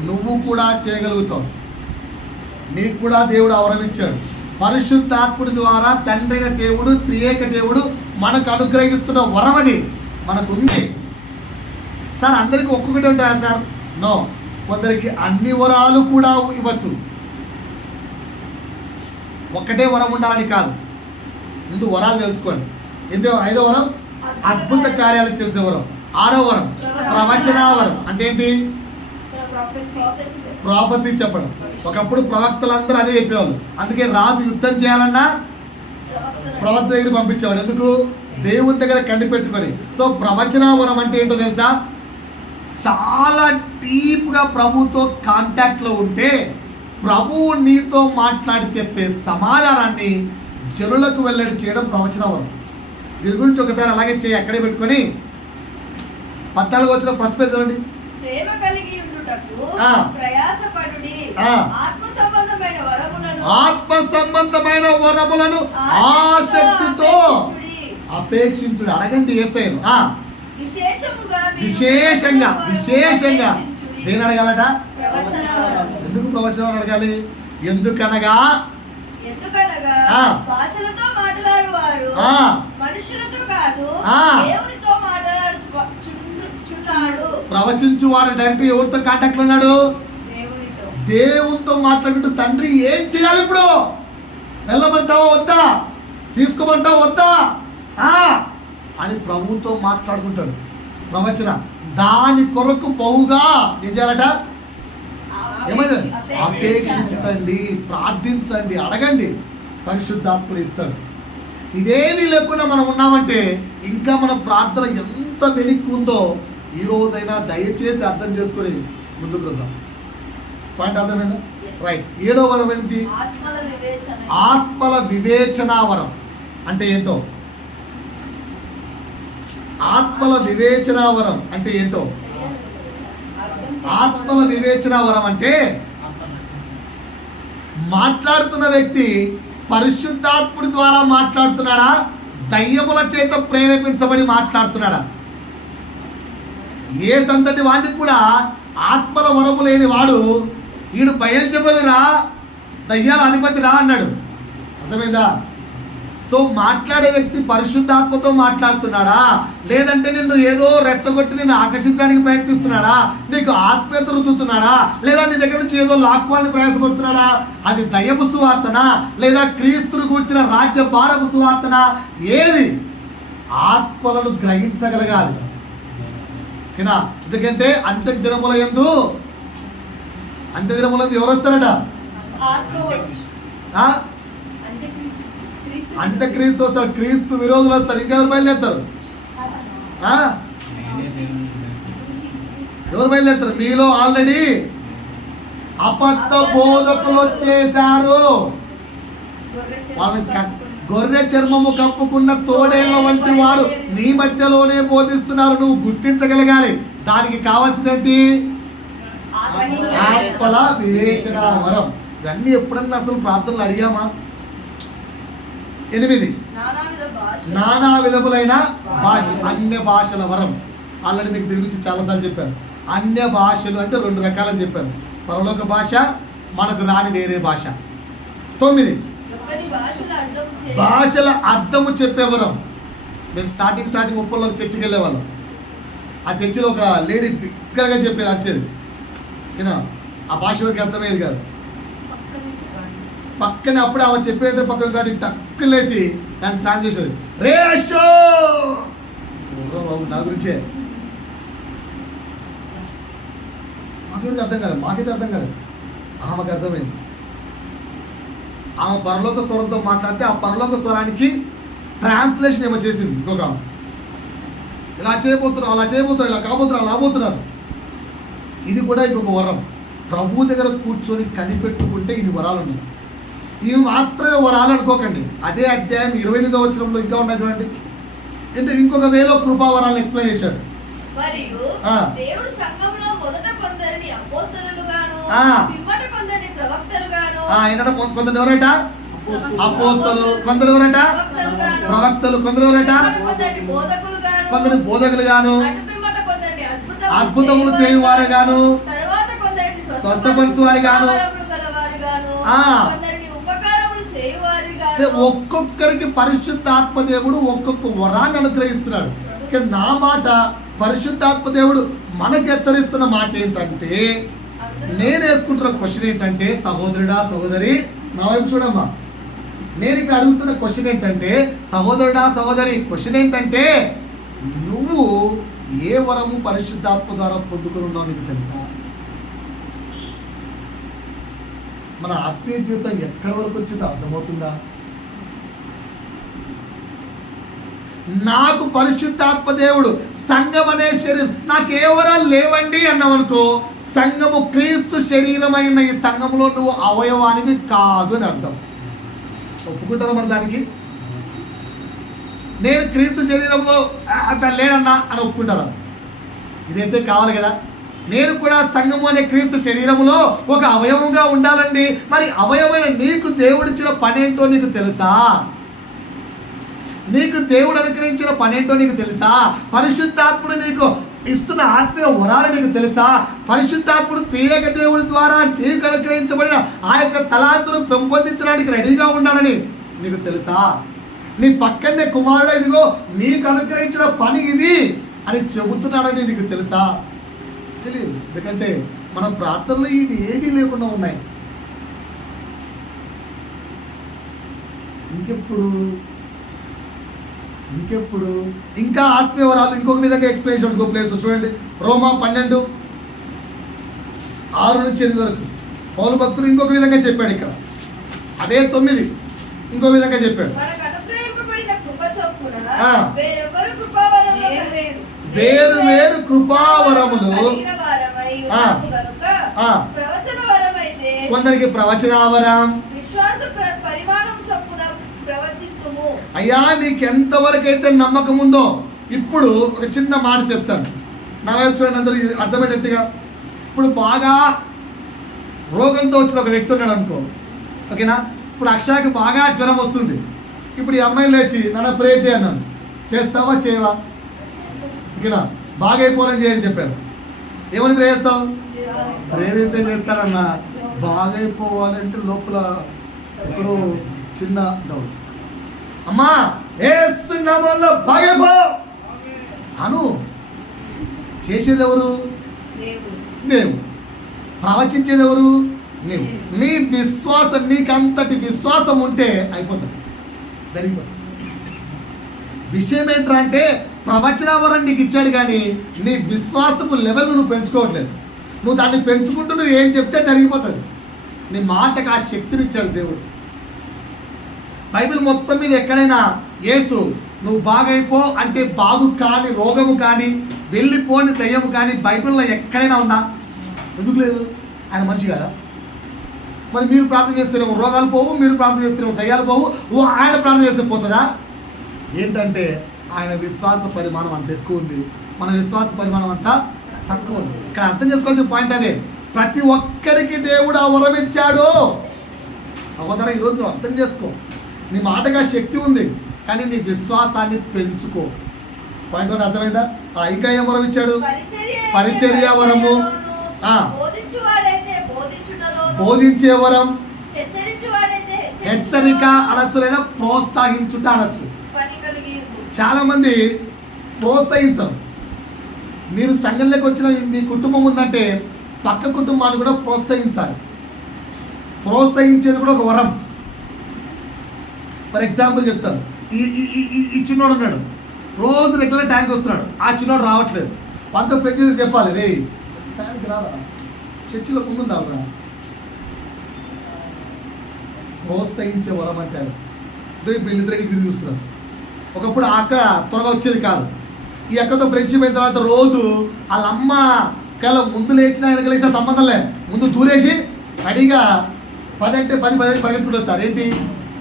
నువ్వు కూడా చేయగలుగుతావు. నీకు కూడా దేవుడు వరం ఇచ్చాడు. పరిశుద్ధాత్ముడి ద్వారా తండ్రి అయిన దేవుడు, త్రియేక దేవుడు మనకు అనుగ్రహిస్తున్న వరం అది మనకు ఉంది. సార్ అందరికీ ఒక్కొక్కటి ఉంటాయా సార్? నో. కొందరికి అన్ని వరాలు కూడా ఇవ్వచ్చు. ఒక్కటే వరం ఉండాలని కాదు. ముందు వరాలు తెలుసుకోండి. ఏంటో 5వ వరం అద్భుత కార్యాలు చేసే వరం. 6వ వరం ప్రవచన వరం. అంటే ఏంటి? ప్రాఫెసీ చెప్పడం. ఒకప్పుడు ప్రవక్తలందరూ అదే చెప్పేవాళ్ళు. అందుకే రాజు యుద్ధం చేయాలన్నా ప్రవక్త దగ్గర పంపించేవాడు. ఎందుకు? దేవుని దగ్గర కండి పెట్టుకొని. సో ప్రవచన వరం అంటే ఏంటో తెలుసా? చాలా డీప్గా ప్రభుతో కాంటాక్ట్లో ఉంటే ప్రభువు నీతో మాట్లాడి చెప్పే సమాధానాన్ని జనులకు వెల్లడి చేయడం ప్రవచన వరం. దీని గురించి ఒకసారి అలాగే చేయి, అక్కడే పెట్టుకొని 14వ వచనం ఫస్ట్ పేజ్ చూడండి. ప్రేమ కలిగి ఉండుటకు ప్రయాసపడుడి, ఆత్మ సంబంధమైన వరములను ఆసక్తితో అపేక్షించుడి. అడగండి యేసయ్యను. విశేషంగా దేని అడగాలట? ఎందుకు ప్రవచనం అడగాలి? ఎందుకనగా భాషలతో మాట్లాడువారు మనుషులతో కాదు దేవునితో మాట్లాడుచున్నాడు. ప్రవచించు వాడు డైరెక్ట్ ఎవరితో కాంటాక్ట్ లో ఉన్నాడు? దేవునితో మాట్లాడుతూ తండ్రి ఏం చేయాలి ఇప్పుడు? వెళ్ళమంటావా వద్దా? తీసుకోమంటావా వద్దా అని ప్రభుతో మాట్లాడుకుంటాడు. ప్రవచన దాని కొరకు బహుగా ఏం చేయాలట? ఏమైనా అపేక్షించండి, ప్రార్థించండి, అడగండి, పరిశుద్ధాత్ముడు ఇస్తాడు. ఇవేమీ లేకుండా మనం ఉన్నామంటే ఇంకా మన ప్రార్థన ఎంత వెనక్కి ఉందో ఈ రోజైనా దయచేసి అర్థం చేసుకొని ముందుకు వద్దాం. పాయింట్ అర్థమైందా? రైట్. 7వ వరం ఏంటి? ఆత్మల వివేచన వరం. అంటే ఏంటో? ఆత్మల వివేచన వరం అంటే ఏంటో? ఆత్మల వివేచన వరం అంటే మాట్లాడుతున్న వ్యక్తి పరిశుద్ధాత్ముడి ద్వారా మాట్లాడుతున్నాడా, దయ్యముల చేత ప్రేరేపించబడి మాట్లాడుతున్నాడా? ఏ సంతటి వాడిని కూడా ఆత్మల వరము లేని వాడు ఈడు బయల్జెబులురా, దయ్యాల అధిపతి రా అన్నాడు. అర్థమైందా? సో మాట్లాడే వ్యక్తి పరిశుద్ధాత్మతో మాట్లాడుతున్నాడా, లేదంటే నిన్ను ఏదో రెచ్చగొట్టి నిన్ను ఆకర్షించడానికి ప్రయత్నిస్తున్నాడా, నీకు ఆత్మీయత రుద్దుతున్నాడా, లేదా నీ దగ్గర నుంచి ఏదో లాక్కోవాలని ప్రయాసపడుతున్నాడా? అది దయ్యపు సువార్తనా, లేదా క్రీస్తును కూర్చిన రాజ్య భారపు సువార్తనా? ఏది? ఆత్మలను గ్రహించగలగాలి. ఓకేనా? ఎందుకంటే అంత్య దినముల యందు ఎవరు వస్తారట? అంత్యక్రీస్తు వస్తారు, క్రీస్తు విరోధులు వస్తారు, ఇంకెవరు బయలుదేరుతారు? ఎవరు బయలుదేరుతారు? మీలో ఆల్రెడీ అబద్ధ బోధకులు వచ్చేసారు. వాళ్ళని గొర్రె చర్మము కప్పుకున్న తోడేళ్ల వంటి వారు నీ మధ్యలోనే బోధిస్తున్నారు. నువ్వు గుర్తించగలగాలి. దానికి కావాల్సినటి ఆత్మల వివేచన వరం. ఇవన్నీ ఎప్పుడన్నా అసలు ప్రార్థనలు అడిగామా? 8 నానా విధములైన భాష, అన్య భాషల వరం. ఆల్రెడీ మీకు దీని గురించి చాలాసార్లు చెప్పాను. అన్య భాషలు అంటే 2 రకాలని చెప్పాను. పరలోక భాష, మనకు రాని వేరే భాష. 9 భాషల అర్థము చెప్పే వరం. మేము స్టార్టింగ్ ఉప్పల్లో చర్చికి వెళ్ళేవాళ్ళం. ఆ చర్చిలో ఒక లేడీ బిగ్గరగా చెప్పేది, వచ్చేది. ఓకేనా? ఆ భాష వరకు అర్థమయ్యేది కాదు. పక్కనే అప్పుడే ఆమె చెప్పేట పక్కన కానీ టక్కు లేసి దాన్ని ట్రాన్స్లేషన్ రేషో బాబు నా గురించే మాకేంటి అర్థం కాదు, మాకైతే అర్థం కాదు. ఆమెకు అర్థమైంది. ఆమె పరలోక స్వరంతో మాట్లాడితే ఆ పరలోక స్వరానికి ట్రాన్స్లేషన్ ఏమో చేసింది ఇంకొక ఆమె. ఇలా చేయబోతున్నారు, అలా చేయబోతున్నారు, ఇలా కాబోతున్నారు, అలా పోతున్నారు. ఇది కూడా ఇంకొక వరం. ప్రభు దగ్గర కూర్చొని కనిపెట్టుకుంటే ఇన్ని వరాలు ఉన్నాయి. ఇవి మాత్రమే వరాలు అనుకోకండి. అదే అధ్యాయం 28వ వచనంలో ఇంకా ఉన్నాయి చూడండి. అంటే ఇంకొక వేలో కృపావరాలను ఎక్స్ప్లెయిన్ చేశాడు. మరియు దేవుడు సంఘములో మొదట కొందరిని అపోస్తలుగాను, పిమ్మట కొందరిని ప్రవక్తలుగాను. ఏంటంటే కొందరు ఎవరట? అపోస్తలు. కొందరు ఎవరట? ప్రవక్తలు. కొందరు ఎవరట? కొందరు బోధకులుగాను, అద్భుతములు చేయువారు గాను, స్వస్థపరచు వారి గాను, గాను ఒక్కొక్కరికి పరిశుద్ధాత్మ దేవుడు ఒక్కొక్క వరాన్ని అనుగ్రహిస్తున్నాడు. ఇక్కడ నా మాట పరిశుద్ధాత్మ దేవుడు మనకు హెచ్చరిస్తున్న మాట ఏంటంటే, నేను వేసుకుంటున్న క్వశ్చన్ ఏంటంటే, సహోదరుడా సహోదరి నా వైపు చూడమ్మా, నేను ఇక్కడ అడుగుతున్న క్వశ్చన్ ఏంటంటే, సహోదరుడా సహోదరి క్వశ్చన్ ఏంటంటే, నువ్వు ఏ వరము పరిశుద్ధాత్మ ద్వారా పొందుకుని ఉన్నావు నీకు తెలుసా? మన ఆత్మీయ జీవితం ఎక్కడి వరకు వచ్చిందో అర్థమవుతుందా? నాకు పరిశుద్ధాత్మ దేవుడు సంఘం అనే శరీరం, నాకు ఏ వరాలు లేవండి అన్నావనుకో, సంఘము క్రీస్తు శరీరమైన ఈ సంఘంలో నువ్వు అవయవానికి కాదు అని అర్థం. ఒప్పుకుంటారా మరి దానికి? నేను క్రీస్తు శరీరంలో లేనన్నా అని ఒప్పుకుంటారా? ఇదైతే కావాలి కదా. నేను కూడా సంఘము అనే క్రీస్తు శరీరములో ఒక అవయవంగా ఉండాలండి. మరి అవయవమైన నీకు దేవుడిచ్చిన పనేంటో నీకు తెలుసా? నీకు దేవుడు అనుగ్రహించిన పనేంటో నీకు తెలుసా? పరిశుద్ధాత్ముడు నీకు ఇస్తున్న ఆత్మీయ వరాలు నీకు తెలుసా? పరిశుద్ధాత్ముడు త్రియేక దేవుడి ద్వారా నీకు అనుగ్రహించబడిన ఆ యొక్క తలాంతును పెంపొందించడానికి రెడీగా ఉన్నాడని నీకు తెలుసా? నీ పక్కనే కుమారుడు ఇదిగో నీకు అనుగ్రహించిన పని ఇది అని చెబుతున్నాడని నీకు తెలుసా? తెలియదు. ఎందుకంటే మన ప్రార్థనలు ఇవి ఏమీ లేకుండా ఉన్నాయి. ఇంకెప్పుడు ఇంకా ఆత్మీయ వరాలు ఇంకొక విధంగా ఎక్స్ప్లెనేషన్ ఇంకో ప్లేస్ చూడండి. రోమా 12:6-8 వరకు పౌలు భక్తులు ఇంకొక విధంగా చెప్పాడు. ఇక్కడ అదే 9 ఇంకొక విధంగా చెప్పాడు. వేరు వేరు కృపావరములు, కొందరికి ప్రవచనావరం. అయ్యా నీకు ఎంతవరకు అయితే నమ్మకం ఉందో, ఇప్పుడు ఒక చిన్న మాట చెప్తాను, నా వైపు చూడండి అందరూ అర్థమయ్యేటట్టుగా. ఇప్పుడు బాగా రోగంతో వచ్చిన ఒక వ్యక్తి ఉన్నాడు అనుకో, ఓకేనా? ఇప్పుడు అక్షయకి బాగా జ్వరం వస్తుంది. ఇప్పుడు ఈ అమ్మాయి లేచి నన్ను ప్రే చేయన్నాను, చేస్తావా చేయవా? ఓకేనా? బాగా అయిపోవాలని చేయని చెప్పాను. ఏమని ప్రే చేస్తావు? ప్రేరైతే చేస్తారన్నా. బాగా అయిపోవాలంటే లోపల ఎక్కడో చిన్న డౌట్. అమ్మా యేసు నామములో బాగా అయిపో అను. చేసేది ఎవరు? దేవుడు. ప్రవచించేది ఎవరు? నీవు. నీ విశ్వాసం, నీకంతటి విశ్వాసం ఉంటే అయిపోతుంది. జరిగిపోతుంది. విషయం ఏంట్రా అంటే, ప్రవచనావరం నీకు ఇచ్చాడు కానీ నీ విశ్వాసము లెవెల్ నువ్వు పెంచుకోవట్లేదు. నువ్వు దాన్ని పెంచుకుంటూ నువ్వు ఏం చెప్తే జరిగిపోతుంది. నీ మాటకు ఆ శక్తిని ఇచ్చాడు దేవుడు. బైబిల్ మొత్తం మీద ఎక్కడైనా యేసు నువ్వు బాగైపో అంటే బాగు కాని రోగము కానీ వెళ్ళిపోని దయ్యము కానీ బైబిల్లో ఎక్కడైనా ఉందా? ఎందుకు లేదు? ఆయన మనిషి కదా. మరి మీరు ప్రార్థన చేస్తేనేమో రోగాలు పోవు, మీరు ప్రార్థన చేస్తేనేమో దయ్యాలు పోవు. ఆయన ప్రార్థన చేస్తే పోతుందా? ఏంటంటే ఆయన విశ్వాస పరిమాణం అంత ఎక్కువ ఉంది, మన విశ్వాస పరిమాణం అంతా తక్కువ ఉంది. ఇక్కడ అర్థం చేసుకోవాల్సిన పాయింట్ అదే. ప్రతి ఒక్కరికి దేవుడు ఆ వరం ఇచ్చాడు. సహోదర, ఈరోజు అర్థం చేసుకో. నీ మాటగా శక్తి ఉంది కానీ నీ విశ్వాసాన్ని పెంచుకో. పాయింట్ వన్ అర్థమైందా? ఇంకా ఏం వరం ఇచ్చాడు? పరిచర్య వరము, బోధించే వరం, హెచ్చరిక అనొచ్చు లేదా ప్రోత్సహించుట అనొచ్చు. చాలా మంది ప్రోత్సహించరు. మీరు సంఘంలోకి వచ్చిన మీ కుటుంబం ఉందంటే పక్క కుటుంబాన్ని కూడా ప్రోత్సహించాలి. ప్రోత్సహించేది కూడా ఒక వరం. ఫర్ ఎగ్జాంపుల్ చెప్తాను. ఈ చిన్నోడు ఉన్నాడు, రోజు రెగ్యులర్ ట్యాంక్ వస్తున్నాడు. ఆ చిన్నోడు రావట్లేదు. వంట ఫ్రెండ్స్ చెప్పాలి, రే ట్యాంక్ రారా, చర్చిలో ముందుండాలిరా. ప్రోత్సహించే వరం అంటారు. వీళ్ళిద్దరికి తిరిగి చూస్తున్నారు. ఒకప్పుడు ఆ అక్క త్వరగా వచ్చేది కాదు. ఈ అక్కతో ఫ్రెండ్షిప్ అయిన తర్వాత రోజు వాళ్ళ అమ్మ కల ముందు లేచిన ఆయన లేచిన సంబంధం లే, ముందు దూరేసి రెడీగా 10 అంటే 10 పరిగెత్తుకుంటారు సార్. ఏంటి?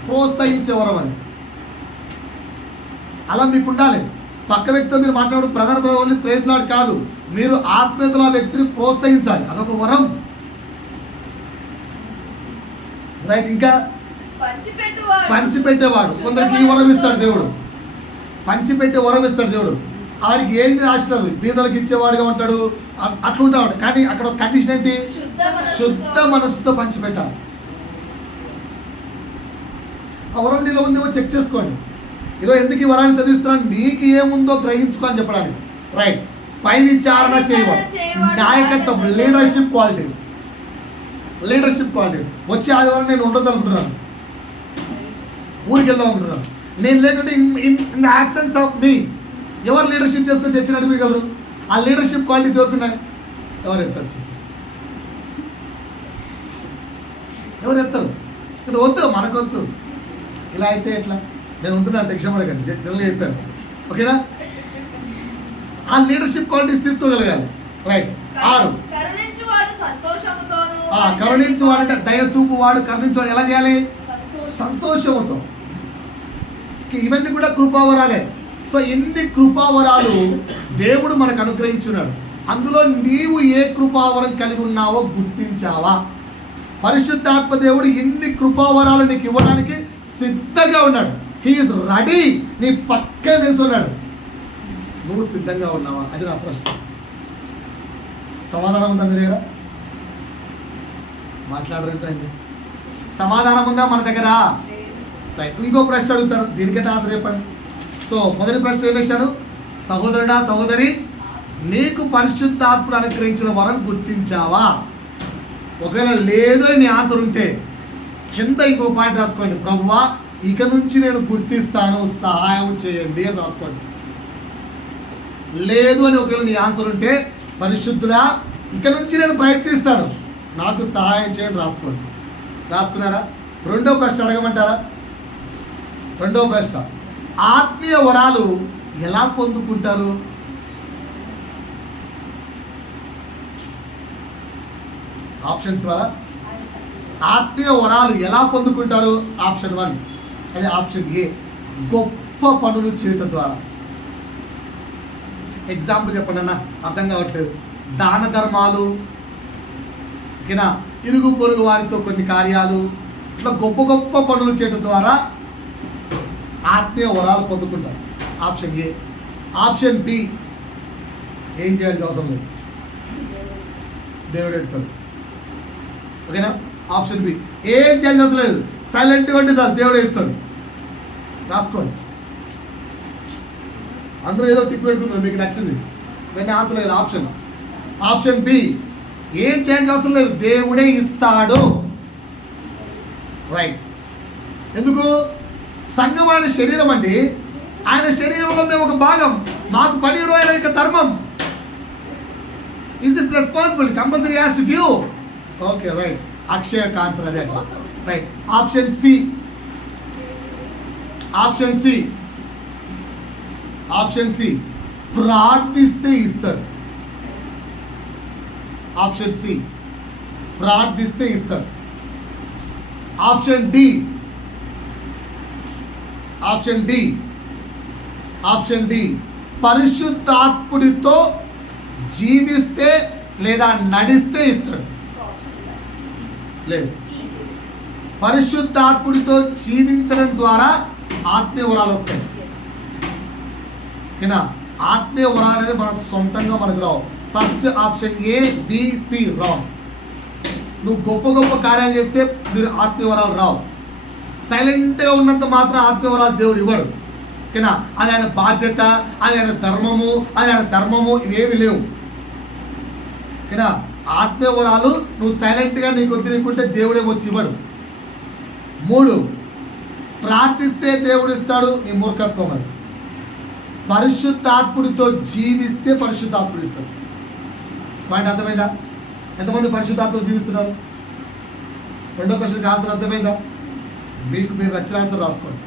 ప్రోత్సహించే వరం అని. అలా మీకు ఉండాలి. పక్క వ్యక్తితో మీరు మాట్లాడు బ్రదర్ ఓన్లీ ప్రేజ్ లాడ్ కాదు, మీరు ఆత్మీయతలో ఆ వ్యక్తిని ప్రోత్సహించాలి. అదొక వరం, రైట్? ఇంకా పంచిపెట్టేవాడు. కొందరికి ఈ వరం ఇస్తాడు దేవుడు, పంచిపెట్టే వరం ఇస్తాడు దేవుడు. వాడికి ఏది ఆశలేదు, బీదలకు ఇచ్చేవాడుగా ఉంటాడు, అట్లుంటాడు. కానీ అక్కడ ఒక కండిషన్ ఏంటి? శుద్ధ మనసుతో పంచిపెట్టాలి. ఆ వరం నీలో ఉందేమో చెక్ చేసుకోండి. ఈరోజు ఎందుకు ఈ వరాన్ని చదివిస్తున్నాను, నీకు ఏముందో గ్రహించుకో అని చెప్పడానికి. రైట్. పై విచారణ చేయడం, నాయకత్వం, లీడర్షిప్ క్వాలిటీస్. వచ్చే ఆదివారం నేను ఉండదనుకుంటున్నాను, ఊరికి వెళ్దాం అనుకుంటున్నాను. నేను లేకుంటే ఇన్ ద యాబ్సెన్స్ ఆఫ్ మీ ఎవరు లీడర్షిప్ చేసుకొని చర్చ నడిపించగలరు? ఆ లీడర్షిప్ క్వాలిటీస్ ఎవరున్నాయి? ఎవరు ఎత్తచ్చు? ఎవరు ఎత్తారు? ఇక్కడ వద్దు, మనకొద్దు. ఇలా అయితే ఎట్లా? నేను ఉంటున్నాను, తెక్షపడకండి, జనరల్గా చెప్పాను. ఓకేనా? ఆ లీడర్షిప్ క్వాలిటీస్ తీసుకోగలగాలి. రైట్. 6 కరుణించువాడు అంటే దయ చూపువాడు, కరుణించువాడు ఎలా చేయాలి? సంతోషంతో. ఇవన్నీ కూడా కృపావరాలే. సో ఎన్ని కృపావరాలు దేవుడు మనకు అనుగ్రహించున్నాడు. అందులో నీవు ఏ కృపావరం కలిగి ఉన్నావో గుర్తించావా? పరిశుద్ధాత్మ దేవుడు ఎన్ని కృపావరాలు నీకు ఇవ్వడానికి సిద్ధంగా ఉన్నాడు. He's ready. నీ పక్కన నిల్చున్నాడు. నువ్వు సిద్ధంగా ఉన్నావా? అది నా ప్రశ్న. సమాధానం ఉందా మీ దగ్గర? మాట్లాడరేంటండి? సమాధానం ఉందా మన దగ్గర? రైట్. ఇంకో ప్రశ్న అడుగుతారు, దీనికంటే ఆన్సర్ చెప్పండి. సో మొదటి ప్రశ్న ఏం వేశాను? సహోదరుడా, సహోదరి, నీకు పరిశుద్ధాత్ముడు అనుగ్రహించిన వరం గుర్తించావా? ఒకవేళ లేదు అని నీ ఆన్సర్ ఉంటే కింద ఇంకో పాయింట్ రాసుకోండి, ప్రభువా ఇక నుంచి నేను గుర్తిస్తాను, సహాయం చేయండి అని రాసుకోండి. లేదు అని ఒకవేళ నీ ఆన్సర్ ఉంటే, పరిశుద్ధుడా ఇక నుంచి నేను ప్రయత్నిస్తాను, నాకు సహాయం చేయండి రాసుకోండి. రాసుకున్నారా? రెండో ప్రశ్న అడగమంటారా? రెండో ప్రశ్న, ఆత్మీయ వరాలు ఎలా పొందుకుంటారు? ఆప్షన్స్ ద్వారా ఆత్మీయ వరాలు ఎలా పొందుకుంటారు? ఆప్షన్ 1, అదే ఆప్షన్ ఏ, గొప్ప పనులు చేయటం ద్వారా. ఎగ్జాంపుల్ చెప్పండి అన్న, అర్థం కావట్లేదు. దాన ధర్మాలు, ఓకేనా, ఇరుగు పొరుగు వారితో కొన్ని కార్యాలు, ఇట్లా గొప్ప గొప్ప పనులు చేయడం ద్వారా ఆత్మీయ వరాలు పొందుకుంటారు. Option A. ఆప్షన్ బి, ఏం చేయాల్సిన అవసరం లేదు, దేవుడు ఎత్తాడు. ఓకేనా? ఆప్షన్ బి, ఏం చేయాల్సిన అవసరం లేదు, సైలెంట్గా ఉంటే చాలు, దేవుడు ఇస్తాడు. రాసుకోండి. అందరూ ఏదో టిక్ పెట్టుకుందాం మీకు నచ్చింది, కానీ ఆన్సర్ లేదు. ఆప్షన్స్. ఆప్షన్ బి, ఏం చేయాల్సిన అవసరం లేదు, దేవుడే ఇస్తాడు. రైట్. ఎందుకు? సంఘం ఆయన శరీరం అండి, ఆయన శరీరంలో మేము ఒక భాగం, మాకు పని ఇవ్వడం ఆయన యొక్క ధర్మం. Is this responsibility, compulsory has to give. Okay, right. Akshaya answer అదే. Right. Option C. Option C. Option C, ప్రార్థిస్తే ఇస్తాడు. ఆప్షన్ సి, ప్రార్థిస్తే ఇస్తాడు. Option D. Option D. Option D, పరిశుద్ధాత్ముడితో జీవిస్తే లేదా నడిస్తే ఇస్తాడు. లేదు, పరిశుద్ధాత్ముడితో జీవించడం ద్వారా ఆత్మీయ వరాలు వస్తాయి. ఓకేనా? ఆత్మీయ వరాలు అనేది మన సొంతంగా మనకు రావు. First option A, B, C wrong. నువ్వు గొప్ప గొప్ప కార్యాలు చేస్తే మీరు ఆత్మీయ వరాలు రావు. సైలెంట్గా ఉన్నంత మాత్రం ఆత్మీయ వరాలు దేవుడు ఇవ్వడు. ఓకేనా? అది ఆయన బాధ్యత, అది ఆయన ధర్మము, ఇవేమి లేవు. ఓకేనా? ఆత్మీయ వరాలు నువ్వు సైలెంట్గా నీకు వదిలేకుంటే దేవుడే వచ్చి ఇవ్వడు. 3, ప్రార్థిస్తే దేవుడు ఇస్తాడు, నీ మూర్ఖత్వం అది. పరిశుద్ధాత్ముడితో జీవిస్తే పరిశుద్ధాత్ముడు ఇస్తాడు. పాయింట్ అర్థమైందా? ఎంతమంది పరిశుద్ధాత్మతో జీవిస్తున్నారు? రెండో క్వశ్చన్కి ఆన్సర్ అర్థమైందా? మీకు నచ్చిన ఆన్సర్ రాసుకోండి.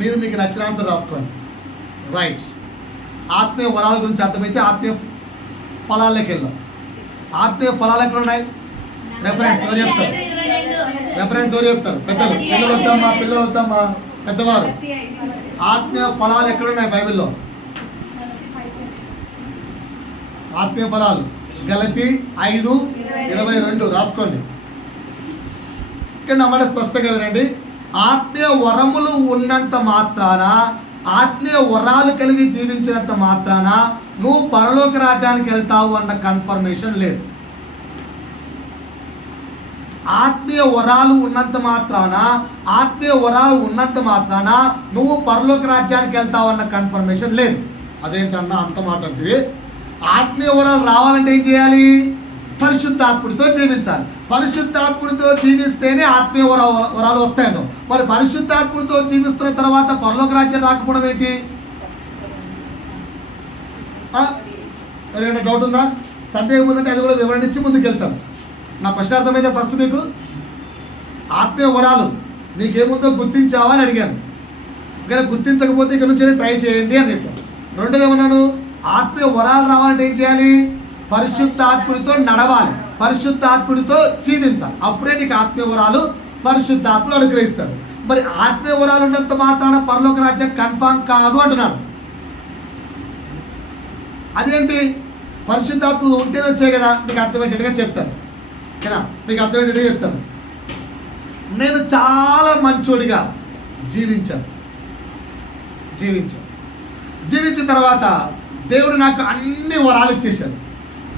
మీకు నచ్చిన ఆన్సర్ రాసుకోండి. రైట్. ఆత్మీయ వరాల గురించి అర్థమైతే ఆత్మీయ ఫలాల్లోకి వెళ్దాం. ఆత్మీయ ఫలాలు ఎక్కడ ఉన్నాయి? రెఫరెన్స్ ఎవరు చెప్తారు? పిల్లలు వద్దామా పెద్దవారు? ఆత్మీయ ఫలాలు ఎక్కడున్నాయి బైబిల్లో? ఆత్మీయ ఫలాలు గలతీ 5:22 రాసుకోండి. ఇక్కడ నమ్మడ స్పష్టంగా వినండి. ఆత్మీయ వరములు ఉన్నంత మాత్రాన, ఆత్మీయ వరాలు కలిగి జీవించినంత మాత్రాన నువ్వు పరలోక రాజ్యానికి వెళ్తావు అన్న కన్ఫర్మేషన్ లేదు. ఆత్మీయ వరాలు ఉన్నంత మాత్రాన నువ్వు పరలోక రాజ్యానికి వెళ్తావన్న కన్ఫర్మేషన్ లేదు. అదేంటన్నా అంత మాట అంటే, ఆత్మీయ వరాలు రావాలంటే ఏం చేయాలి? పరిశుద్ధాత్ముడితో జీవించాలి. పరిశుద్ధాత్ముడితో జీవిస్తేనే ఆత్మీయ వరాలు వస్తాయను. మరి పరిశుద్ధాత్ముడితో జీవిస్తున్న తర్వాత పరలోక రాజ్యం రాకపోవడం ఏంటి? ఎవరైనా డౌట్ ఉందా? సందేహం ఉందంటే అది కూడా వివరణ ఇచ్చి ముందుకు వెళ్తాం. నా క్వశ్చన్ అర్థమైతే ఫస్ట్ మీకు ఆత్మీయ వరాలు నీకేముందో గుర్తించావా అని అడిగాను. ఇంకా గుర్తించకపోతే ఇక్కడ నుంచి ట్రై చేయండి అని చెప్పాను. రెండోది ఏమన్నాను? ఆత్మీయ వరాలు రావాలంటే ఏం చేయాలి? పరిశుద్ధాత్ముడితో నడవాలి, పరిశుద్ధాత్ముడితో జీవించాలి. అప్పుడే నీకు ఆత్మీయ వరాలు పరిశుద్ధాత్ముడు అనుగ్రహిస్తాడు. మరి ఆత్మీయ వరాలు ఉన్నంత మాత్రాన పరలోక రాజ్యం కన్ఫామ్ కాదు అంటున్నాడు. అదేంటి? పరిశుద్ధాత్ముడు ఉంటేనే వచ్చాయి కదా. మీకు అర్థమయ్యేట్టుగా చెప్తాను. ఓకేనా? మీకు అర్థమయ్యేట్టుగా చెప్తాను. నేను చాలా మంచోడిగా జీవించిన తర్వాత దేవుడు నాకు అన్ని వరాలు ఇచ్చేశాడు.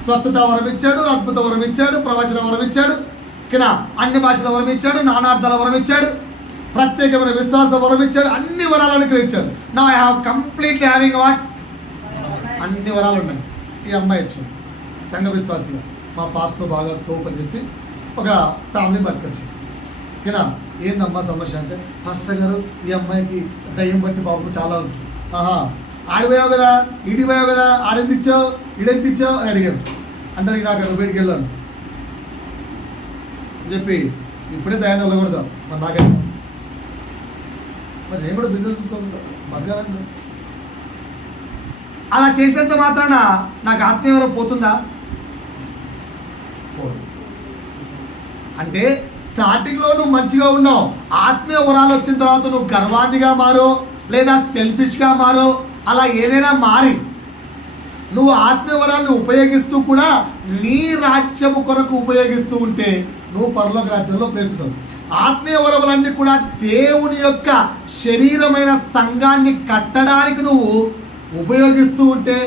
స్వస్థత వరం ఇచ్చాడు, అద్భుత వరం ఇచ్చాడు, ప్రవచన వరం ఇచ్చాడు, ఓకేనా, అన్ని భాషల వరం ఇచ్చాడు, నానార్థాల వరం ఇచ్చాడు, ప్రత్యేకమైన విశ్వాస వరం ఇచ్చాడు, అన్ని వరాలు అనుగ్రహించాడు. Now I have completely having what? అన్ని వరాలు ఉన్నాయి. ఈ అమ్మాయి వచ్చింది సంఘ విశ్వాసిగా, మా పాస్టర్ బాగా తోపని చెప్పి ఒక ఫ్యామిలీ పట్టుకొచ్చింది. ఓకేనా? ఏందమ్మా సమస్య అంటే, పాస్టర్ గారు ఈ అమ్మాయికి దయ్యం బట్టి బాబు చాలా ఆడిపోయావు కదా, ఈడిపోయావు కదా, ఆడెంత ఇచ్చావు, ఈడెంత ఇచ్చావు అని అడిగాను. అందరికి నాకు బయటికి వెళ్ళాను అని చెప్పి ఇప్పుడే దయాన్ని వెళ్ళకూడదు మరి నాకెళ్తా. మరి నేను కూడా బిజినెస్ చూసుకోకుండా బతకాలండి. అలా చేసినంత మాత్రాన నాకు ఆత్మీయ వరం పోతుందా? పోదు. అంటే స్టార్టింగ్లో నువ్వు మంచిగా ఉన్నావు, ఆత్మీయ వరాలు వచ్చిన తర్వాత నువ్వు గర్వాంధిగా మారో లేదా సెల్ఫిష్గా మారో, అలా ఏదైనా మారి నువ్వు ఆత్మీయ వరాలను ఉపయోగిస్తూ కూడా నీ రాజ్యము కొరకు ఉపయోగిస్తూ ఉంటే నువ్వు పరలోక రాజ్యంలో ప్లేసుకున్నావు. ఆత్మీయ వరములన్నీ కూడా దేవుని యొక్క శరీరమైన సంఘాన్ని కట్టడానికి నువ్వు ఉపయోగిస్తూ ఉంటే,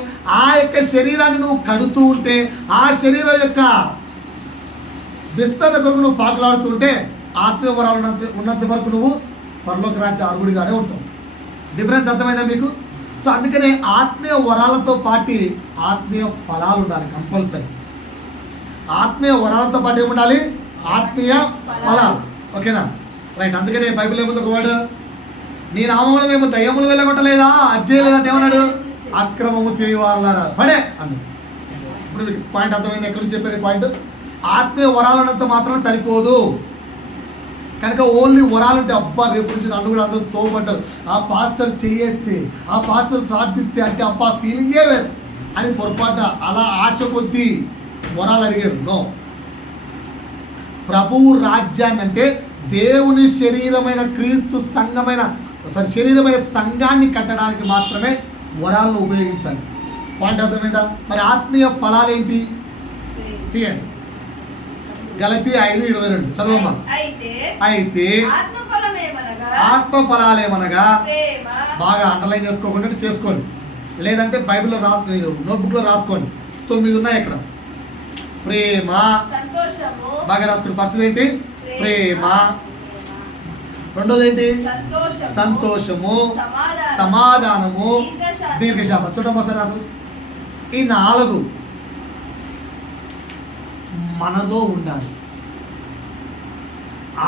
ఆ యొక్క శరీరాన్ని నువ్వు కడుతూ ఉంటే, ఆ శరీరం యొక్క విస్తరణ కొరకు నువ్వు పాకులాడుతుంటే ఆత్మీయ వరాలు ఉన్నంత వరకు నువ్వు పరలోక రాజ్య అర్హుడిగానే ఉంటావు. డిఫరెన్స్ అర్థమైందా మీకు? సో అందుకనే ఆత్మీయ వరాలతో పాటు ఆత్మీయ ఫలాలు ఉండాలి కంపల్సరీ. ఆత్మీయ వరాలతో పాటు ఏముండాలి? ఆత్మీయ ఫలాలు. ఓకేనా? రైట్. అందుకనే బైబిల్ ఏముంది ఒక వర్డ్, నీ నామములో మేము దయ్యములు వెళ్ళగొట్టలేదా, అజ్జేయలేదంటే ఏమన్నాడు? అక్రమము చేయవాళ్ళారా పడే అన్నాడు. ఇప్పుడు మీకు పాయింట్ అర్థమైంది. ఎక్కడి నుంచి చెప్పారు పాయింట్? ఆత్మీయ వరాలన్నంత మాత్రం సరిపోదు. కనుక ఓన్లీ వరాలుంటే అబ్బా రేపు నుంచి నన్ను కూడా అందరూ తోమంటారు, ఆ పాస్టర్ చేయేస్తే, ఆ పాస్టర్ ప్రార్థిస్తే అంటే అబ్బా ఫీలింగే వేరు అని పొరపాట అలా ఆశ కొద్దీ వరాలు అడిగారు. నో. ప్రభువు రాజ్యాన్ని అంటే దేవుని శరీరమైన క్రీస్తు శరీరమైన సంఘాన్ని కట్టడానికి మాత్రమే వరాలను ఉపయోగించాలి. పాయింట్ అర్థమైందా? మరి ఆత్మీయ ఫలాలు ఏంటి? తీయండి. గలతీ 5:22 చదవమ్మా. అయితే ఆత్మ ఫలాలేమనగా, బాగా అండర్లైన్ చేసుకోకుండా చేసుకోండి, లేదంటే బైబిల్లో నోట్బుక్లో రాసుకోండి. 9 ఉన్నాయి ఇక్కడ. ప్రేమ, బాగా రాసుకోండి. ఫస్ట్ ఏంటి? ప్రేమ. రెండోది ఏంటి? సంతోషము, సమాధానము, దీర్ఘశాంతం. చూడమ్మా సార్ రాసు. ఈ 4 మనలో ఉండాలి.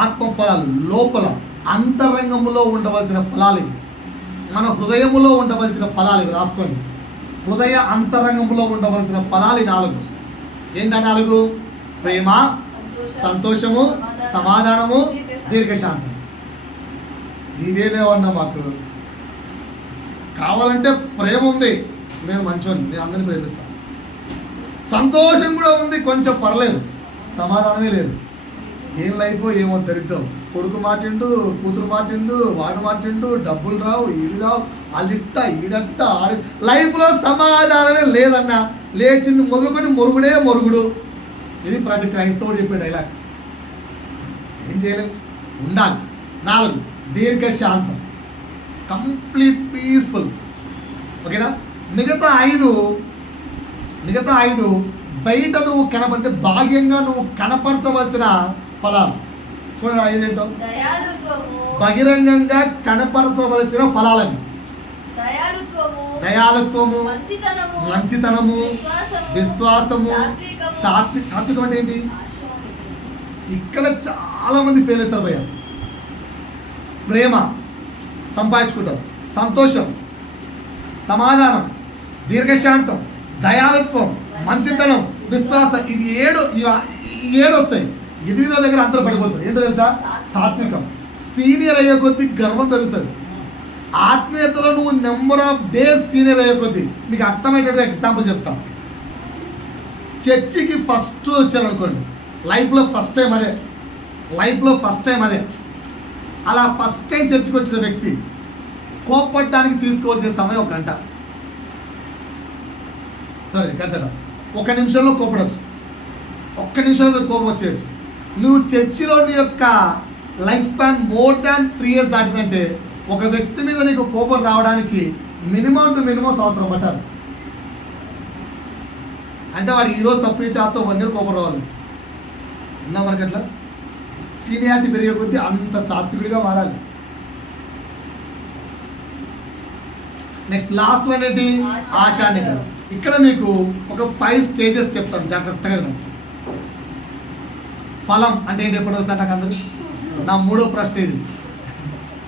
ఆత్మ ఫలాలు లోపల అంతరంగములో ఉండవలసిన ఫలాలు ఇవి. మన హృదయములో ఉండవలసిన ఫలాలు ఇవి. రాసుకోండి. హృదయ అంతరంగములో ఉండవలసిన ఫలాలు 4. ఏంటా 4? ప్రేమ, సంతోషము, సమాధానము, దీర్ఘశాంతం. ఇవే లేవన్నా మాకు. కావాలంటే ప్రేమ ఉంది, నేను మంచోని, నేను అందరినీ ప్రేమిస్తాను. సంతోషం కూడా ఉంది, కొంచెం పర్లేదు. సమాధానమే లేదు. ఏం లైఫ్ ఏమో దరిద్రం. కొడుకు మాటిండు, కూతురు మాటిండు, వాడు మాటిండు, డబ్బులు రావు, ఇది రావు, అలిట్ట ఈడట్ట లైఫ్లో సమాధానమే లేదన్నా. లేచింది మొదలుకొని మొరుగుడే మొరుగుడు. ఇది ప్రతి క్రైస్తవుడు చెప్పే డైలాగ్. ఏం చేయలేం, ఉండాలి. 4 దీర్ఘశాంతం, కంప్లీట్ పీస్ఫుల్. ఓకేనా? మిగతా 5 బయట నువ్వు బాహ్యంగా నువ్వు కనపరచవలసిన ఫలాలు. చూడండి 5 ఏంటో? దయాళుత్వము, బహిరంగంగా కనపరచవలసిన ఫలాలని. దయాళుత్వము, మంచితనము, విశ్వాసము, సాత్వికం అంటే ఏంటి? ఇక్కడ చాలా మంది ఫెయిల్ అవుతారు భయ్య. ప్రేమ సంపాదించుకుంటారు, సంతోషం, సమాధానం, దీర్ఘశాంతం, దయాళుత్వం, మంచితనం, విశ్వాసం, ఇవి 7 వస్తాయి. 8వ దగ్గర అందరూ పడిపోతారు. ఏంటో తెలుసా? సాత్వికం. సీనియర్ అయ్యే కొద్దీ గర్వం పెరుగుతుంది. ఆత్మీయతలో నువ్వు నెంబర్ ఆఫ్ డేస్ సీనియర్ అయ్యే కొద్దీ. మీకు అర్థమయ్యేటట్టు ఎగ్జాంపుల్ చెప్తాను. చర్చికి ఫస్ట్ వచ్చాను అనుకోండి, లైఫ్లో ఫస్ట్ టైం అదే. అలా ఫస్ట్ టైం చర్చికి వచ్చిన వ్యక్తి కోపడడానికి తీసుకోవచ్చే సమయం 1 గంట. సరే, గంట 1 నిమిషంలో కోపడవచ్చు, 1 నిమిషంలో కోపం వచ్చేయచ్చు. నువ్వు చర్చిలో నీ యొక్క life span more than 3 years దాటిందంటే ఒక వ్యక్తి మీద నీకు కోపం రావడానికి మినిమం సంవత్సరం పట్టాలి. అంటే వాడు ఈరోజు తప్పు అయితే అతో 1 year కోపం రావాలి. ఉన్నా మనకి అట్లా సీనియారిటీ పెరిగే కొద్దీ అంత సాత్వికుడిగా మారాలి. నెక్స్ట్ లాస్ట్ వన్ ఏంటి? ఆశానికరం. ఇక్కడ మీకు ఒక 5 stages చెప్తాను, జాగ్రత్తగా. ఫలం అంటే ఏంటి? ఎప్పుడు వస్తాను నాకు అందరూ? నా 3వ ప్రశ్న ఇది.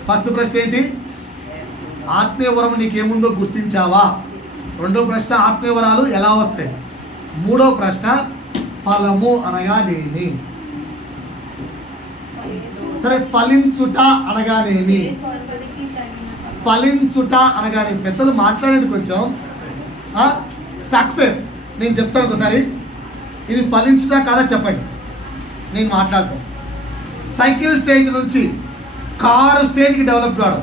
ఫస్ట్ ప్రశ్న ఏంటి? ఆత్మీయ వరం నీకేముందో గుర్తించావా? 2వ ప్రశ్న ఆత్మీయ వరాలు ఎలా వస్తాయి? 3వ ప్రశ్న ఫలము అనగానేమి? సరే, ఫలించుట అనగానేమి? ఫలించుట అనగానేమి? పెద్దలు మాట్లాడేది కొంచెం సక్సెస్. నేను చెప్తాను ఒకసారి, ఇది ఫలించుట కాదా చెప్పండి, నేను మాట్లాడతాను. సైకిల్ స్టేజ్ నుంచి కారు స్టేజ్కి డెవలప్ కావడం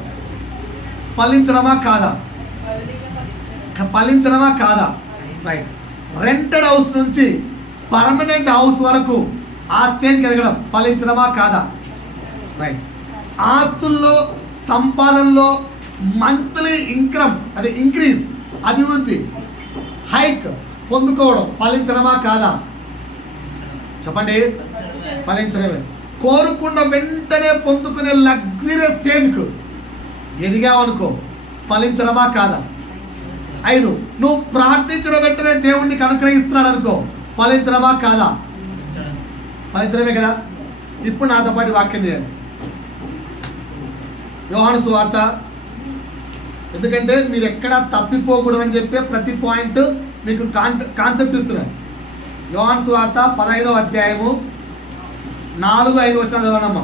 ఫలించడమా కాదా? ఫలించడమా కాదా? రైట్. రెంటెడ్ హౌస్ నుంచి పర్మనెంట్ హౌస్ వరకు ఆ స్టేజ్కి ఎదగడం ఫలించడమా కాదా? రైట్. ఆస్తుల్లో, సంపాదనలో మంత్లీ ఇన్కమ్, అది ఇంక్రీజ్, అభివృద్ధి, హైక్ పొందుకోవడం ఫలించడమా కాదా? చెప్పండి. ఫలించడమే. కోరుకున్న వెంటనే పొందుకునే లగ్జరియస్ స్టేజ్కు ఎదిగావనుకో ఫలించడమా కాదా? 5, నువ్వు ప్రార్థించిన వెంటనే దేవుణ్ణి అనుగ్రహిస్తున్నాడు అనుకో ఫలించడమా కాదా? ఫలించడమే కదా. ఇప్పుడు నాతో పాటు వాక్యం చేయండి. యోహాను సువార్త. ఎందుకంటే మీరు ఎక్కడ తప్పిపోకూడదని చెప్పే ప్రతి పాయింట్ మీకు కాన్సెప్ట్ ఇస్తున్నాను. యోహాను సువార్త 15వ అధ్యాయము 4-5 వచనాలు చదవనమ్మా.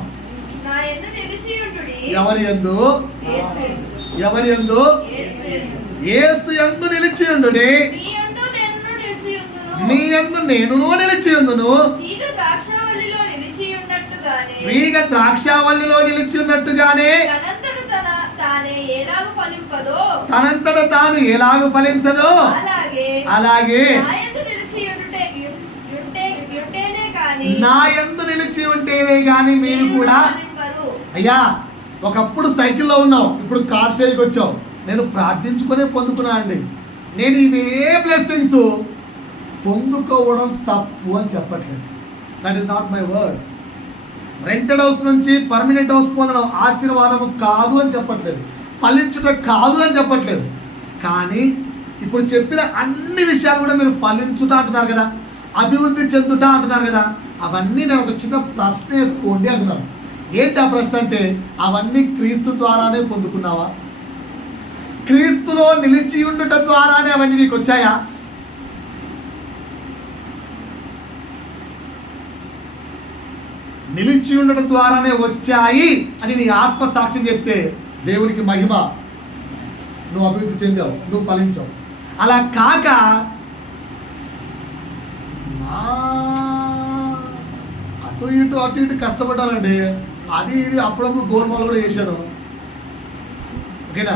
ఎవరి యందు? యేసు యందు నిలిచి ఉండుడి, మీ యందు నేనును నిలిచి ఉందును. తీగ ద్రాక్షావల్లిలో నిలిచి ఉన్నట్టుగానే తనంతట తాను ఎలాగ ఫలించదో అలాగే నా యందు నిలిచి ఉంటేనే కానీ మీరు కూడా. అయ్యా, ఒకప్పుడు సైకిల్లో ఉన్నావు, ఇప్పుడు కార్ స్టేజ్కి వచ్చావు. నేను ప్రార్థించుకునే పొందుకున్నా అండి. నేను ఇవే బ్లెస్సింగ్స్ పొందుకోవడం తప్పు అని చెప్పట్లేదు. That is not my word. Rented house నుంచి పర్మనెంట్ హౌస్ పొందడం ఆశీర్వాదము కాదు అని చెప్పట్లేదు, ఫలించుట కాదు అని చెప్పట్లేదు. కానీ ఇప్పుడు చెప్పిన అన్ని విషయాలు కూడా మీరు ఫలించుట అంటున్నారు కదా, అభివృద్ధి చెందుట అంటున్నారు కదా, అవన్నీ నేను ఒక చిన్న ప్రశ్న వేసుకోండి అంటున్నాను. ఏంటి ఆ ప్రశ్న అంటే, అవన్నీ క్రీస్తు ద్వారానే పొందుకున్నావా? క్రీస్తులో నిలిచి ఉండుట ద్వారానే అవన్నీ నీకు వచ్చాయా? నిలిచి ఉండటం ద్వారానే వచ్చాయి అని నీ ఆత్మ సాక్ష్యం చెప్తే దేవునికి మహిమ. నువ్వు అభివృద్ధి చెందావు, నువ్వు ఫలించావు. అలా కాక అటు ఇటు కష్టపడ్డానండి, అది ఇది అప్పుడప్పుడు గోల్మాల్ కూడా చేశాను. ఓకేనా?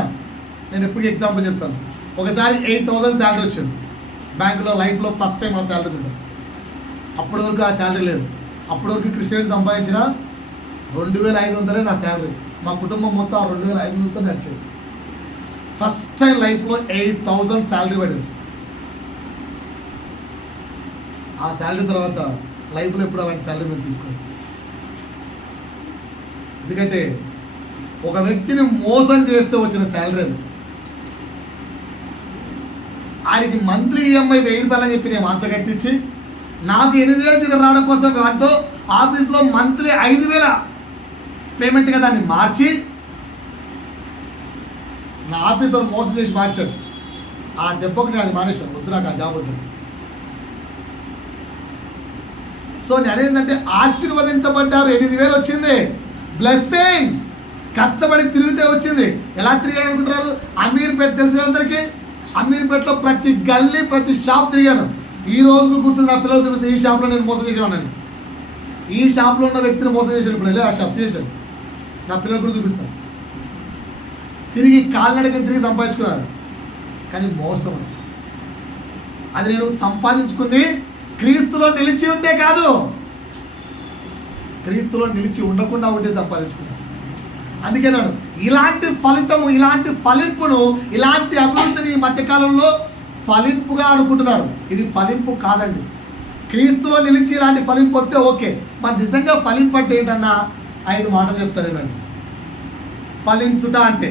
నేను ఎప్పుడు ఎగ్జాంపుల్ చెప్తాను. ఒకసారి 8,000 శాలరీ వచ్చింది బ్యాంకులో. లైఫ్లో ఫస్ట్ టైం ఆ శాలరీ ఉంటుంది. అప్పటి వరకు ఆ శాలరీ లేదు. అప్పటి వరకు క్రిస్టియన్ సంపాదించిన 2,500 నా శాలరీ. మా కుటుంబం మొత్తం ఆ 2,500తో నడిచేది. ఫస్ట్ టైం లైఫ్లో 8,000 శాలరీ పడింది. ఆ శాలరీ తర్వాత లైఫ్లో ఎప్పుడు అలాంటి శాలరీ మేము తీసుకోండి. ఎందుకంటే ఒక వ్యక్తిని మోసం చేస్తే వచ్చిన శాలరీ అది. ఆయనకి మంత్లీ ఈఎంఐ 1000 రూపాయలు అని చెప్పి నేను అంత కట్టించి నాకు 8000 చిల్లర రావడం కోసం వాటితో ఆఫీస్లో మంత్లీ 5000 పేమెంట్గా దాన్ని మార్చి నా ఆఫీసర్ మోసం చేసి మార్చాడు. ఆ దెబ్బకి నేను అది మానేశాను, వద్దు నాకు ఆ జాబ్ వద్దు. సో నేను ఏంటంటే ఆశీర్వదించబడ్డారు, 8000 వచ్చింది, బ్లెస్సింగ్. కష్టపడి తిరిగితే వచ్చింది. ఎలా తిరిగాను అనుకుంటున్నారు? అమీర్పేట తెలిసిన అందరికీ, అమీర్పేటలో ప్రతి గల్లీ ప్రతి షాప్ తిరిగాను. ఈ రోజుకు గుర్తు నా పిల్లలు చూపిస్తే ఈ షాప్లో నేను మోసం చేసేవాడిని, ఈ షాప్లో ఉన్న వ్యక్తిని మోసం చేశాను, ఇప్పుడు వెళ్ళి ఆ షాప్ చేశాను. నా పిల్లలు కూడా చూపిస్తాను. తిరిగి కాళ్ళనడకని తిరిగి సంపాదించుకున్నారు, కానీ మోసం. అది నేను సంపాదించుకుంది క్రీస్తులో నిలిచి ఉంటే కాదు, క్రీస్తులో నిలిచి ఉండకుండా ఉంటే సంపాదించుకున్నాను. అందుకే నేను ఇలాంటి ఫలితము, ఇలాంటి ఫలింపును, ఇలాంటి అభివృద్ధిని ఈ మధ్యకాలంలో ఫలింపుగా అనుకుంటున్నారు. ఇది ఫలింపు కాదండి. క్రీస్తులో నిలిచి ఇలాంటి ఫలింపు వస్తే ఓకే. మరి నిజంగా ఫలింపు అంటే ఏంటన్నా 5 మాటలు చెప్తారు ఏమండి. ఫలించుట అంటే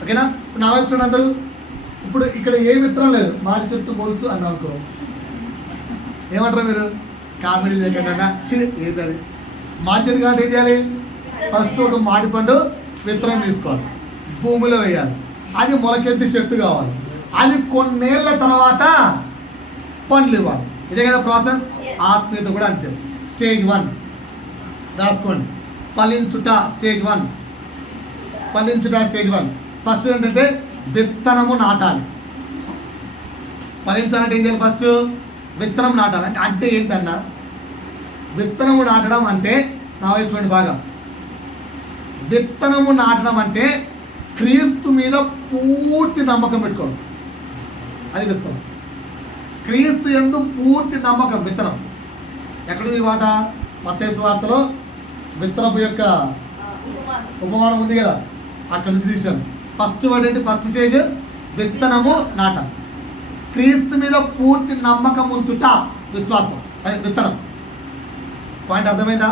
ఓకేనా? నా వైపు చూడండి అందరూ. ఇప్పుడు ఇక్కడ ఏ విత్తనం లేదు, మాడి చెట్టు మొలుసు అని అనుకో, ఏమంటారు మీరు? కామెడీ లేకుండా ఏది మాడి చెట్టు కాబట్టి ఏం చేయాలి? ఫస్ట్ ఒక మాడిపండు విత్తనం తీసుకోవాలి, భూమిలో వేయాలి, అది మొలకెత్తి చెట్టు కావాలి, అది కొన్నేళ్ల తర్వాత పండ్లు ఇవ్వాలి. ఇదే కదా ప్రాసెస్. ఆత్మీయత కూడా అంతే. స్టేజ్ 1 రాసుకోండి. ఫలించుట స్టేజ్ 1. ఫలించుట స్టేజ్ 1. ఫస్ట్ ఏంటంటే విత్తనము నాటాలి. ఫలించాలంటే ఏం చేయాలి? ఫస్ట్ విత్తనం నాటాలి. అంటే ఏంటన్నా విత్తనము నాటడం అంటే, నా వైపు చూడండి బాగా, విత్తనము నాటడం అంటే క్రీస్తు మీద పూర్తి నమ్మకం పెట్టుకోవడం. అది విత్తనం. క్రీస్తు యందు పూర్తి నమ్మకం విత్తనం. ఎక్కడుంది ఈ మాట? మత్తయి సువార్తలో విత్తనపు యొక్క ఉపమానం ఉంది కదా, అక్కడి నుంచి తీశాను. ఫస్ట్ వర్డ్ ఏంటి? ఫస్ట్ స్టేజ్ విత్తనము నాటాలి. క్రీస్తు మీద పూర్తి నమ్మకం ఉంచుట విశ్వాసం, అది విత్తనం. పాయింట్ అర్థమైందా?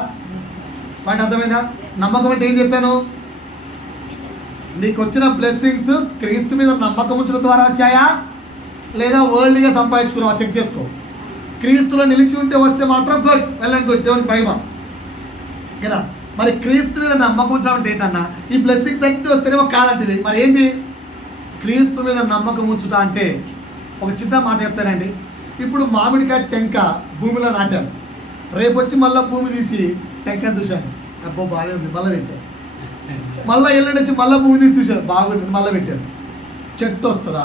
పాయింట్ అర్థమైందా? నమ్మకం అంటే ఏం చెప్పాను? నీకు వచ్చిన బ్లెస్సింగ్స్ క్రీస్తు మీద నమ్మకం ఉంచడం ద్వారా వచ్చాయా, లేదా వరల్డ్గా సంపాదించుకున్నావా? చెక్ చేసుకో. క్రీస్తులో నిలిచి ఉంటే వస్తే మాత్రం గుడ్, వెళ్ళండి, గుడ్, దేవునికి భయమా కదా. మరి క్రీస్తు మీద నమ్మకం ఉంచడం అంటే ఏంటన్నా? ఈ బ్లెస్సింగ్స్ అన్నీ వస్తేనేమో కాదంటే మరి ఏంటి? క్రీస్తు మీద నమ్మకం ఉంచుతా అంటే ఒక చిన్న మాట చెప్తానండి. ఇప్పుడు మామిడికాయ టెంక భూమిలో నాటాం, రేపు వచ్చి మళ్ళీ భూమి తీసి టెంకని చూశాను, అబ్బో బాగానే ఉంది, మళ్ళీ పెట్టాను. మళ్ళీ ఎల్లుండి వచ్చి మళ్ళీ భూమి తీసి చూశాను, బాగుంది, మళ్ళీ పెట్టాను. చెట్టు వస్తుందా?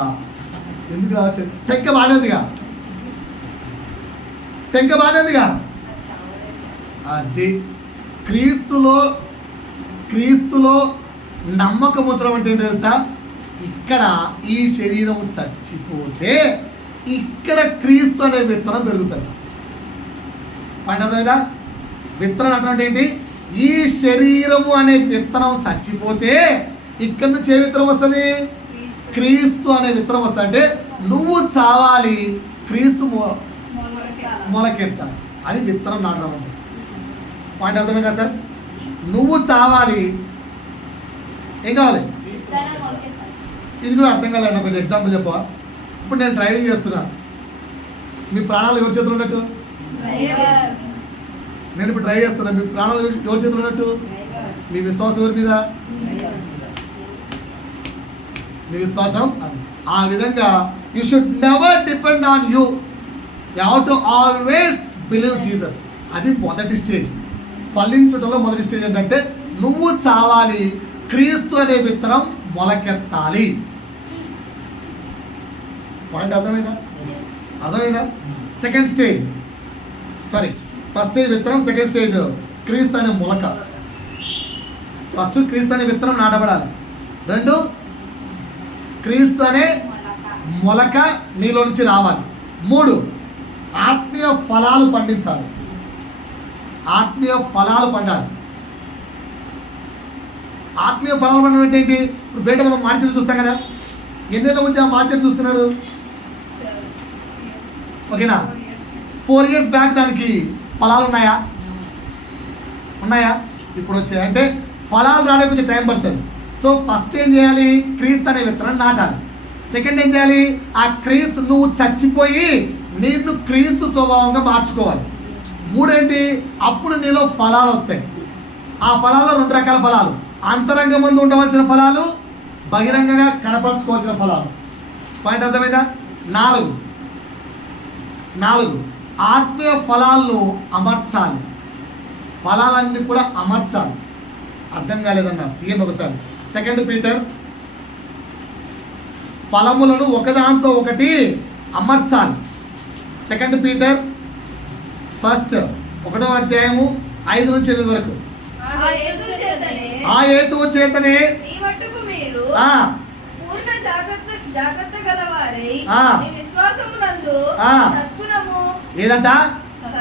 ఎందుకు రావట్లేదు? టెంక బాగానే ఉందిగా, టెంక బాగానే ఉందిగా. అది క్రీస్తులో నమ్మకం ఉంచడం అంటే ఏంటి తెలుసా? ఇక్కడ ఈ శరీరం చచ్చిపోతే ఇక్కడ క్రీస్తు అనే విత్తనం పెరుగుతుంది. పండుగ విత్తనం అంటే ఏంటి? ఈ శరీరము అనే విత్తనం చచ్చిపోతే ఇక్కడ నుంచి ఏ విత్తనం వస్తుంది? క్రీస్తు అనే విత్తనం వస్తుంది. అంటే నువ్వు చావాలి, క్రీస్తు మొలకెత్తాలి. అది విత్తనం నాటడం అంటే. పాయింట్ అర్థమైందా సార్? నువ్వు చావాలి, ఏం కావాలి? ఇది కూడా అర్థం కాలేదు. నాకు కొంచెం ఎగ్జాంపుల్ చెప్పవా? ఇప్పుడు నేను డ్రైవింగ్ చేస్తున్నా, మీ ప్రాణాలు ఎవరి చేతులు ఉన్నట్టు? నేను ఇప్పుడు డ్రైవ్ చేస్తున్నా, మీ ప్రాణాలు ఎవరి చేతులు ఉన్నట్టు? మీ విశ్వాసం ఎవరి మీద? మీ విశ్వాసం. ఆ విధంగా you should never depend on you have to always believe Jesus. అది మొదటి స్టేజ్. ఫలించడంలో మొదటి స్టేజ్ ఏంటంటే నువ్వు చావాలి, క్రీస్తు అనే విత్తనం మొలకెత్తాలి. పాయింట్ అర్థమైందా? అర్థమైందా? Second stage, sorry, first stage విత్తనం, సెకండ్ స్టేజ్ క్రీస్తు అనే మొలక. ఫస్ట్ క్రీస్తు అనే విత్తనం నాటబడాలి. 2 క్రీస్తు అనే మొలక నీలో నుంచి రావాలి. 3 ఆత్మీయ ఫలాలు పండించాలి. ఆత్మీయ ఫలాలు పండాలి. ఆత్మీయ ఫలాలు పండడం అంటే ఏంటి? ఇప్పుడు బయట మనం మార్చెట్లు చూస్తాం కదా, ఎన్నేళ్ళ నుంచి ఆ మార్చెట్ చూస్తున్నారు? ఓకేనా? 4 years బ్యాక్ దానికి ఫలాలు ఉన్నాయా? ఉన్నాయా? ఇప్పుడు వచ్చాయి. అంటే ఫలాలు రావడానికి కొంచెం టైం పడుతుంది. సో ఫస్ట్ ఏం చేయాలి? క్రీస్తు అనే విత్తనం నాటాలి. సెకండ్ ఏం చేయాలి? ఆ క్రీస్తు నువ్వు చచ్చిపోయి నిన్ను క్రీస్తు స్వభావంగా మార్చుకోవాలి. మూడేంటి? అప్పుడు నీలో ఫలాలు వస్తాయి. ఆ ఫలాల్లో 2 రకాల ఫలాలు: అంతరంగ ముందు ఉండవలసిన ఫలాలు, బహిరంగంగా కనపరచుకోవాల్సిన ఫలాలు. పాయింట్ అర్థమైందా? 4 ఆత్మీయ ఫలాలను అమర్చాలి. ఫలాలన్నీ కూడా అమర్చాలి. అర్థం కాలేదన్నా తీయండి ఒకసారి. 2 పీటర్ ఫలములను ఒకదాంతో ఒకటి అమర్చాలి. 2 పీటర్ 1వ అధ్యాయము 5 నుంచి 8 వరకు. ఆ హేతువు చేతనే మీ మట్టుకు మీరు పూర్ణ జాగ్రత్త గలవారై మీ విశ్వాసమునందు సద్గుణము ఏదంట?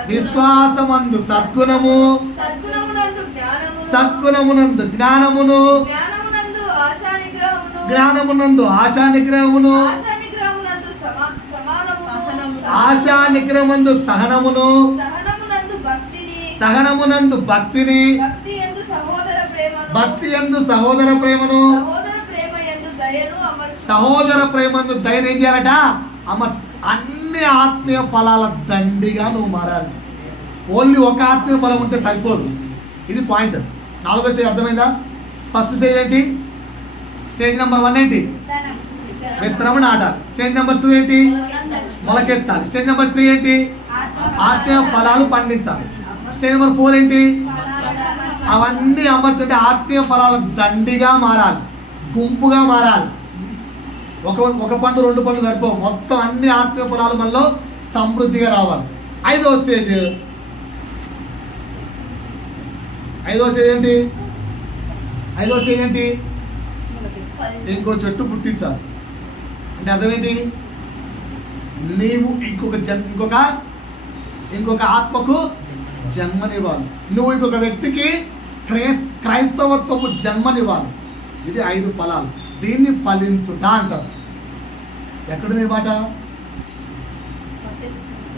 విశ్వాసమందు సద్గుణము, సద్గుణమునందు జ్ఞానమును, జ్ఞానమునందు ఆశా నిగ్రహమును, ఆశా నిగ్రహమందు సహనమును, సహనమునందు భక్తిని, భక్తి యందు సహోదర ప్రేమను, సహోదర ప్రేమందు దయను ఏం చేయాలట? అమర్చ. అన్ని ఆత్మీయ ఫలాల దండిగా నువ్వు మారాలి. ఓన్లీ ఒక ఆత్మీయ ఫలం ఉంటే సరిపోదు. ఇది పాయింట్. 4వ స్టేజ్ అర్థమైందా? ఫస్ట్ స్టేజ్ ఏంటి? స్టేజ్ నెంబర్ 1 ఏంటి? విత్తనం నాటాలి. స్టేజ్ నెంబర్ 2 ఏంటి? మొలకెత్తాలి. స్టేజ్ నెంబర్ 3 ఏంటి? ఆత్మీయ ఫలాలు పండించాలి. స్టేజ్ నెంబర్ 4 ఏంటి? అవన్నీ అమర్చుంటే ఆత్మీయ ఫలాలు దండిగా మారాలి, గుంపుగా మారాలి. ఒక పండు 2 పండ్లు సరిపోవు. మొత్తం అన్ని ఆత్మీయ ఫలాలు మనలో సమృద్ధిగా రావాలి. 5వ స్టేజ్ ఏంటి? 5వ స్టేజ్ ఏంటి? ఇంకో చెట్టు పుట్టించాలి. అంటే అర్థం ఏంటి? నీవు ఇంకొక ఆత్మకు జన్మనివ్వాలి. నువ్వు ఇంకొక వ్యక్తికి క్రైస్తవత్వపు జన్మనివ్వాలి. ఇది 5 ఫలాలు. దీన్ని ఫలించుట అంటారు. ఎక్కడుంది ఈ మాట?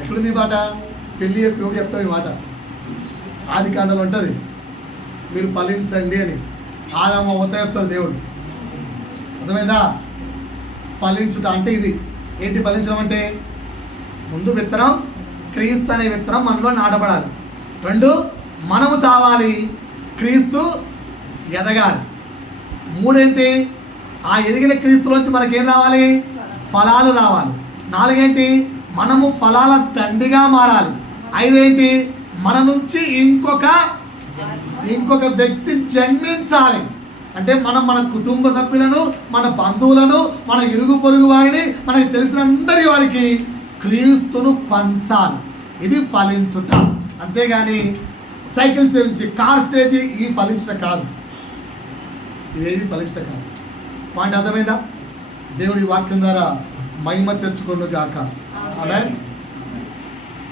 ఎక్కడుంది ఈ మాట? పెళ్లి చేసుకున్నప్పుడు చెప్తాం ఈ మాట. ఆదికాండంలో ఉంటుంది, మీరు ఫలించండి అని. ఆదాము అవ్వతో చెప్తాడు దేవుడు. అర్థమైందా? ఫలించుట అంటే ఇది ఏంటి? ఫలించడం అంటే ముందు విత్తనం, క్రీస్తు అనే విత్తనం మనలో నాటబడాలి. 2 మనము చావాలి, క్రీస్తు ఎదగాలి. 3 ఏంటి? ఆ ఎదిగిన క్రీస్తులోంచి మనకేం రావాలి? ఫలాలు రావాలి. 4 ఏంటి? మనము ఫలాల దండిగా మారాలి. 5 ఏంటి? మన నుంచి ఇంకొక వ్యక్తి జన్మించాలి. అంటే మనం మన కుటుంబ సభ్యులను, మన బంధువులను, మన ఇరుగు పొరుగు వారిని, మనకి తెలిసిన అందరి వారికి క్రీస్తును పంచాలి. ఇది ఫలించుట. అంతేగాని సైకిల్ స్టేజ్ నుంచి కార్ స్టేజ్ ఈ ఫలించుట కాదు. ఇదేవి ఫలించుట కాదు. పాయింట్ అర్థమైందా? దేవుడి వాక్యం ద్వారా మహిమ తెచ్చుకొను గాక. ఆమేన్.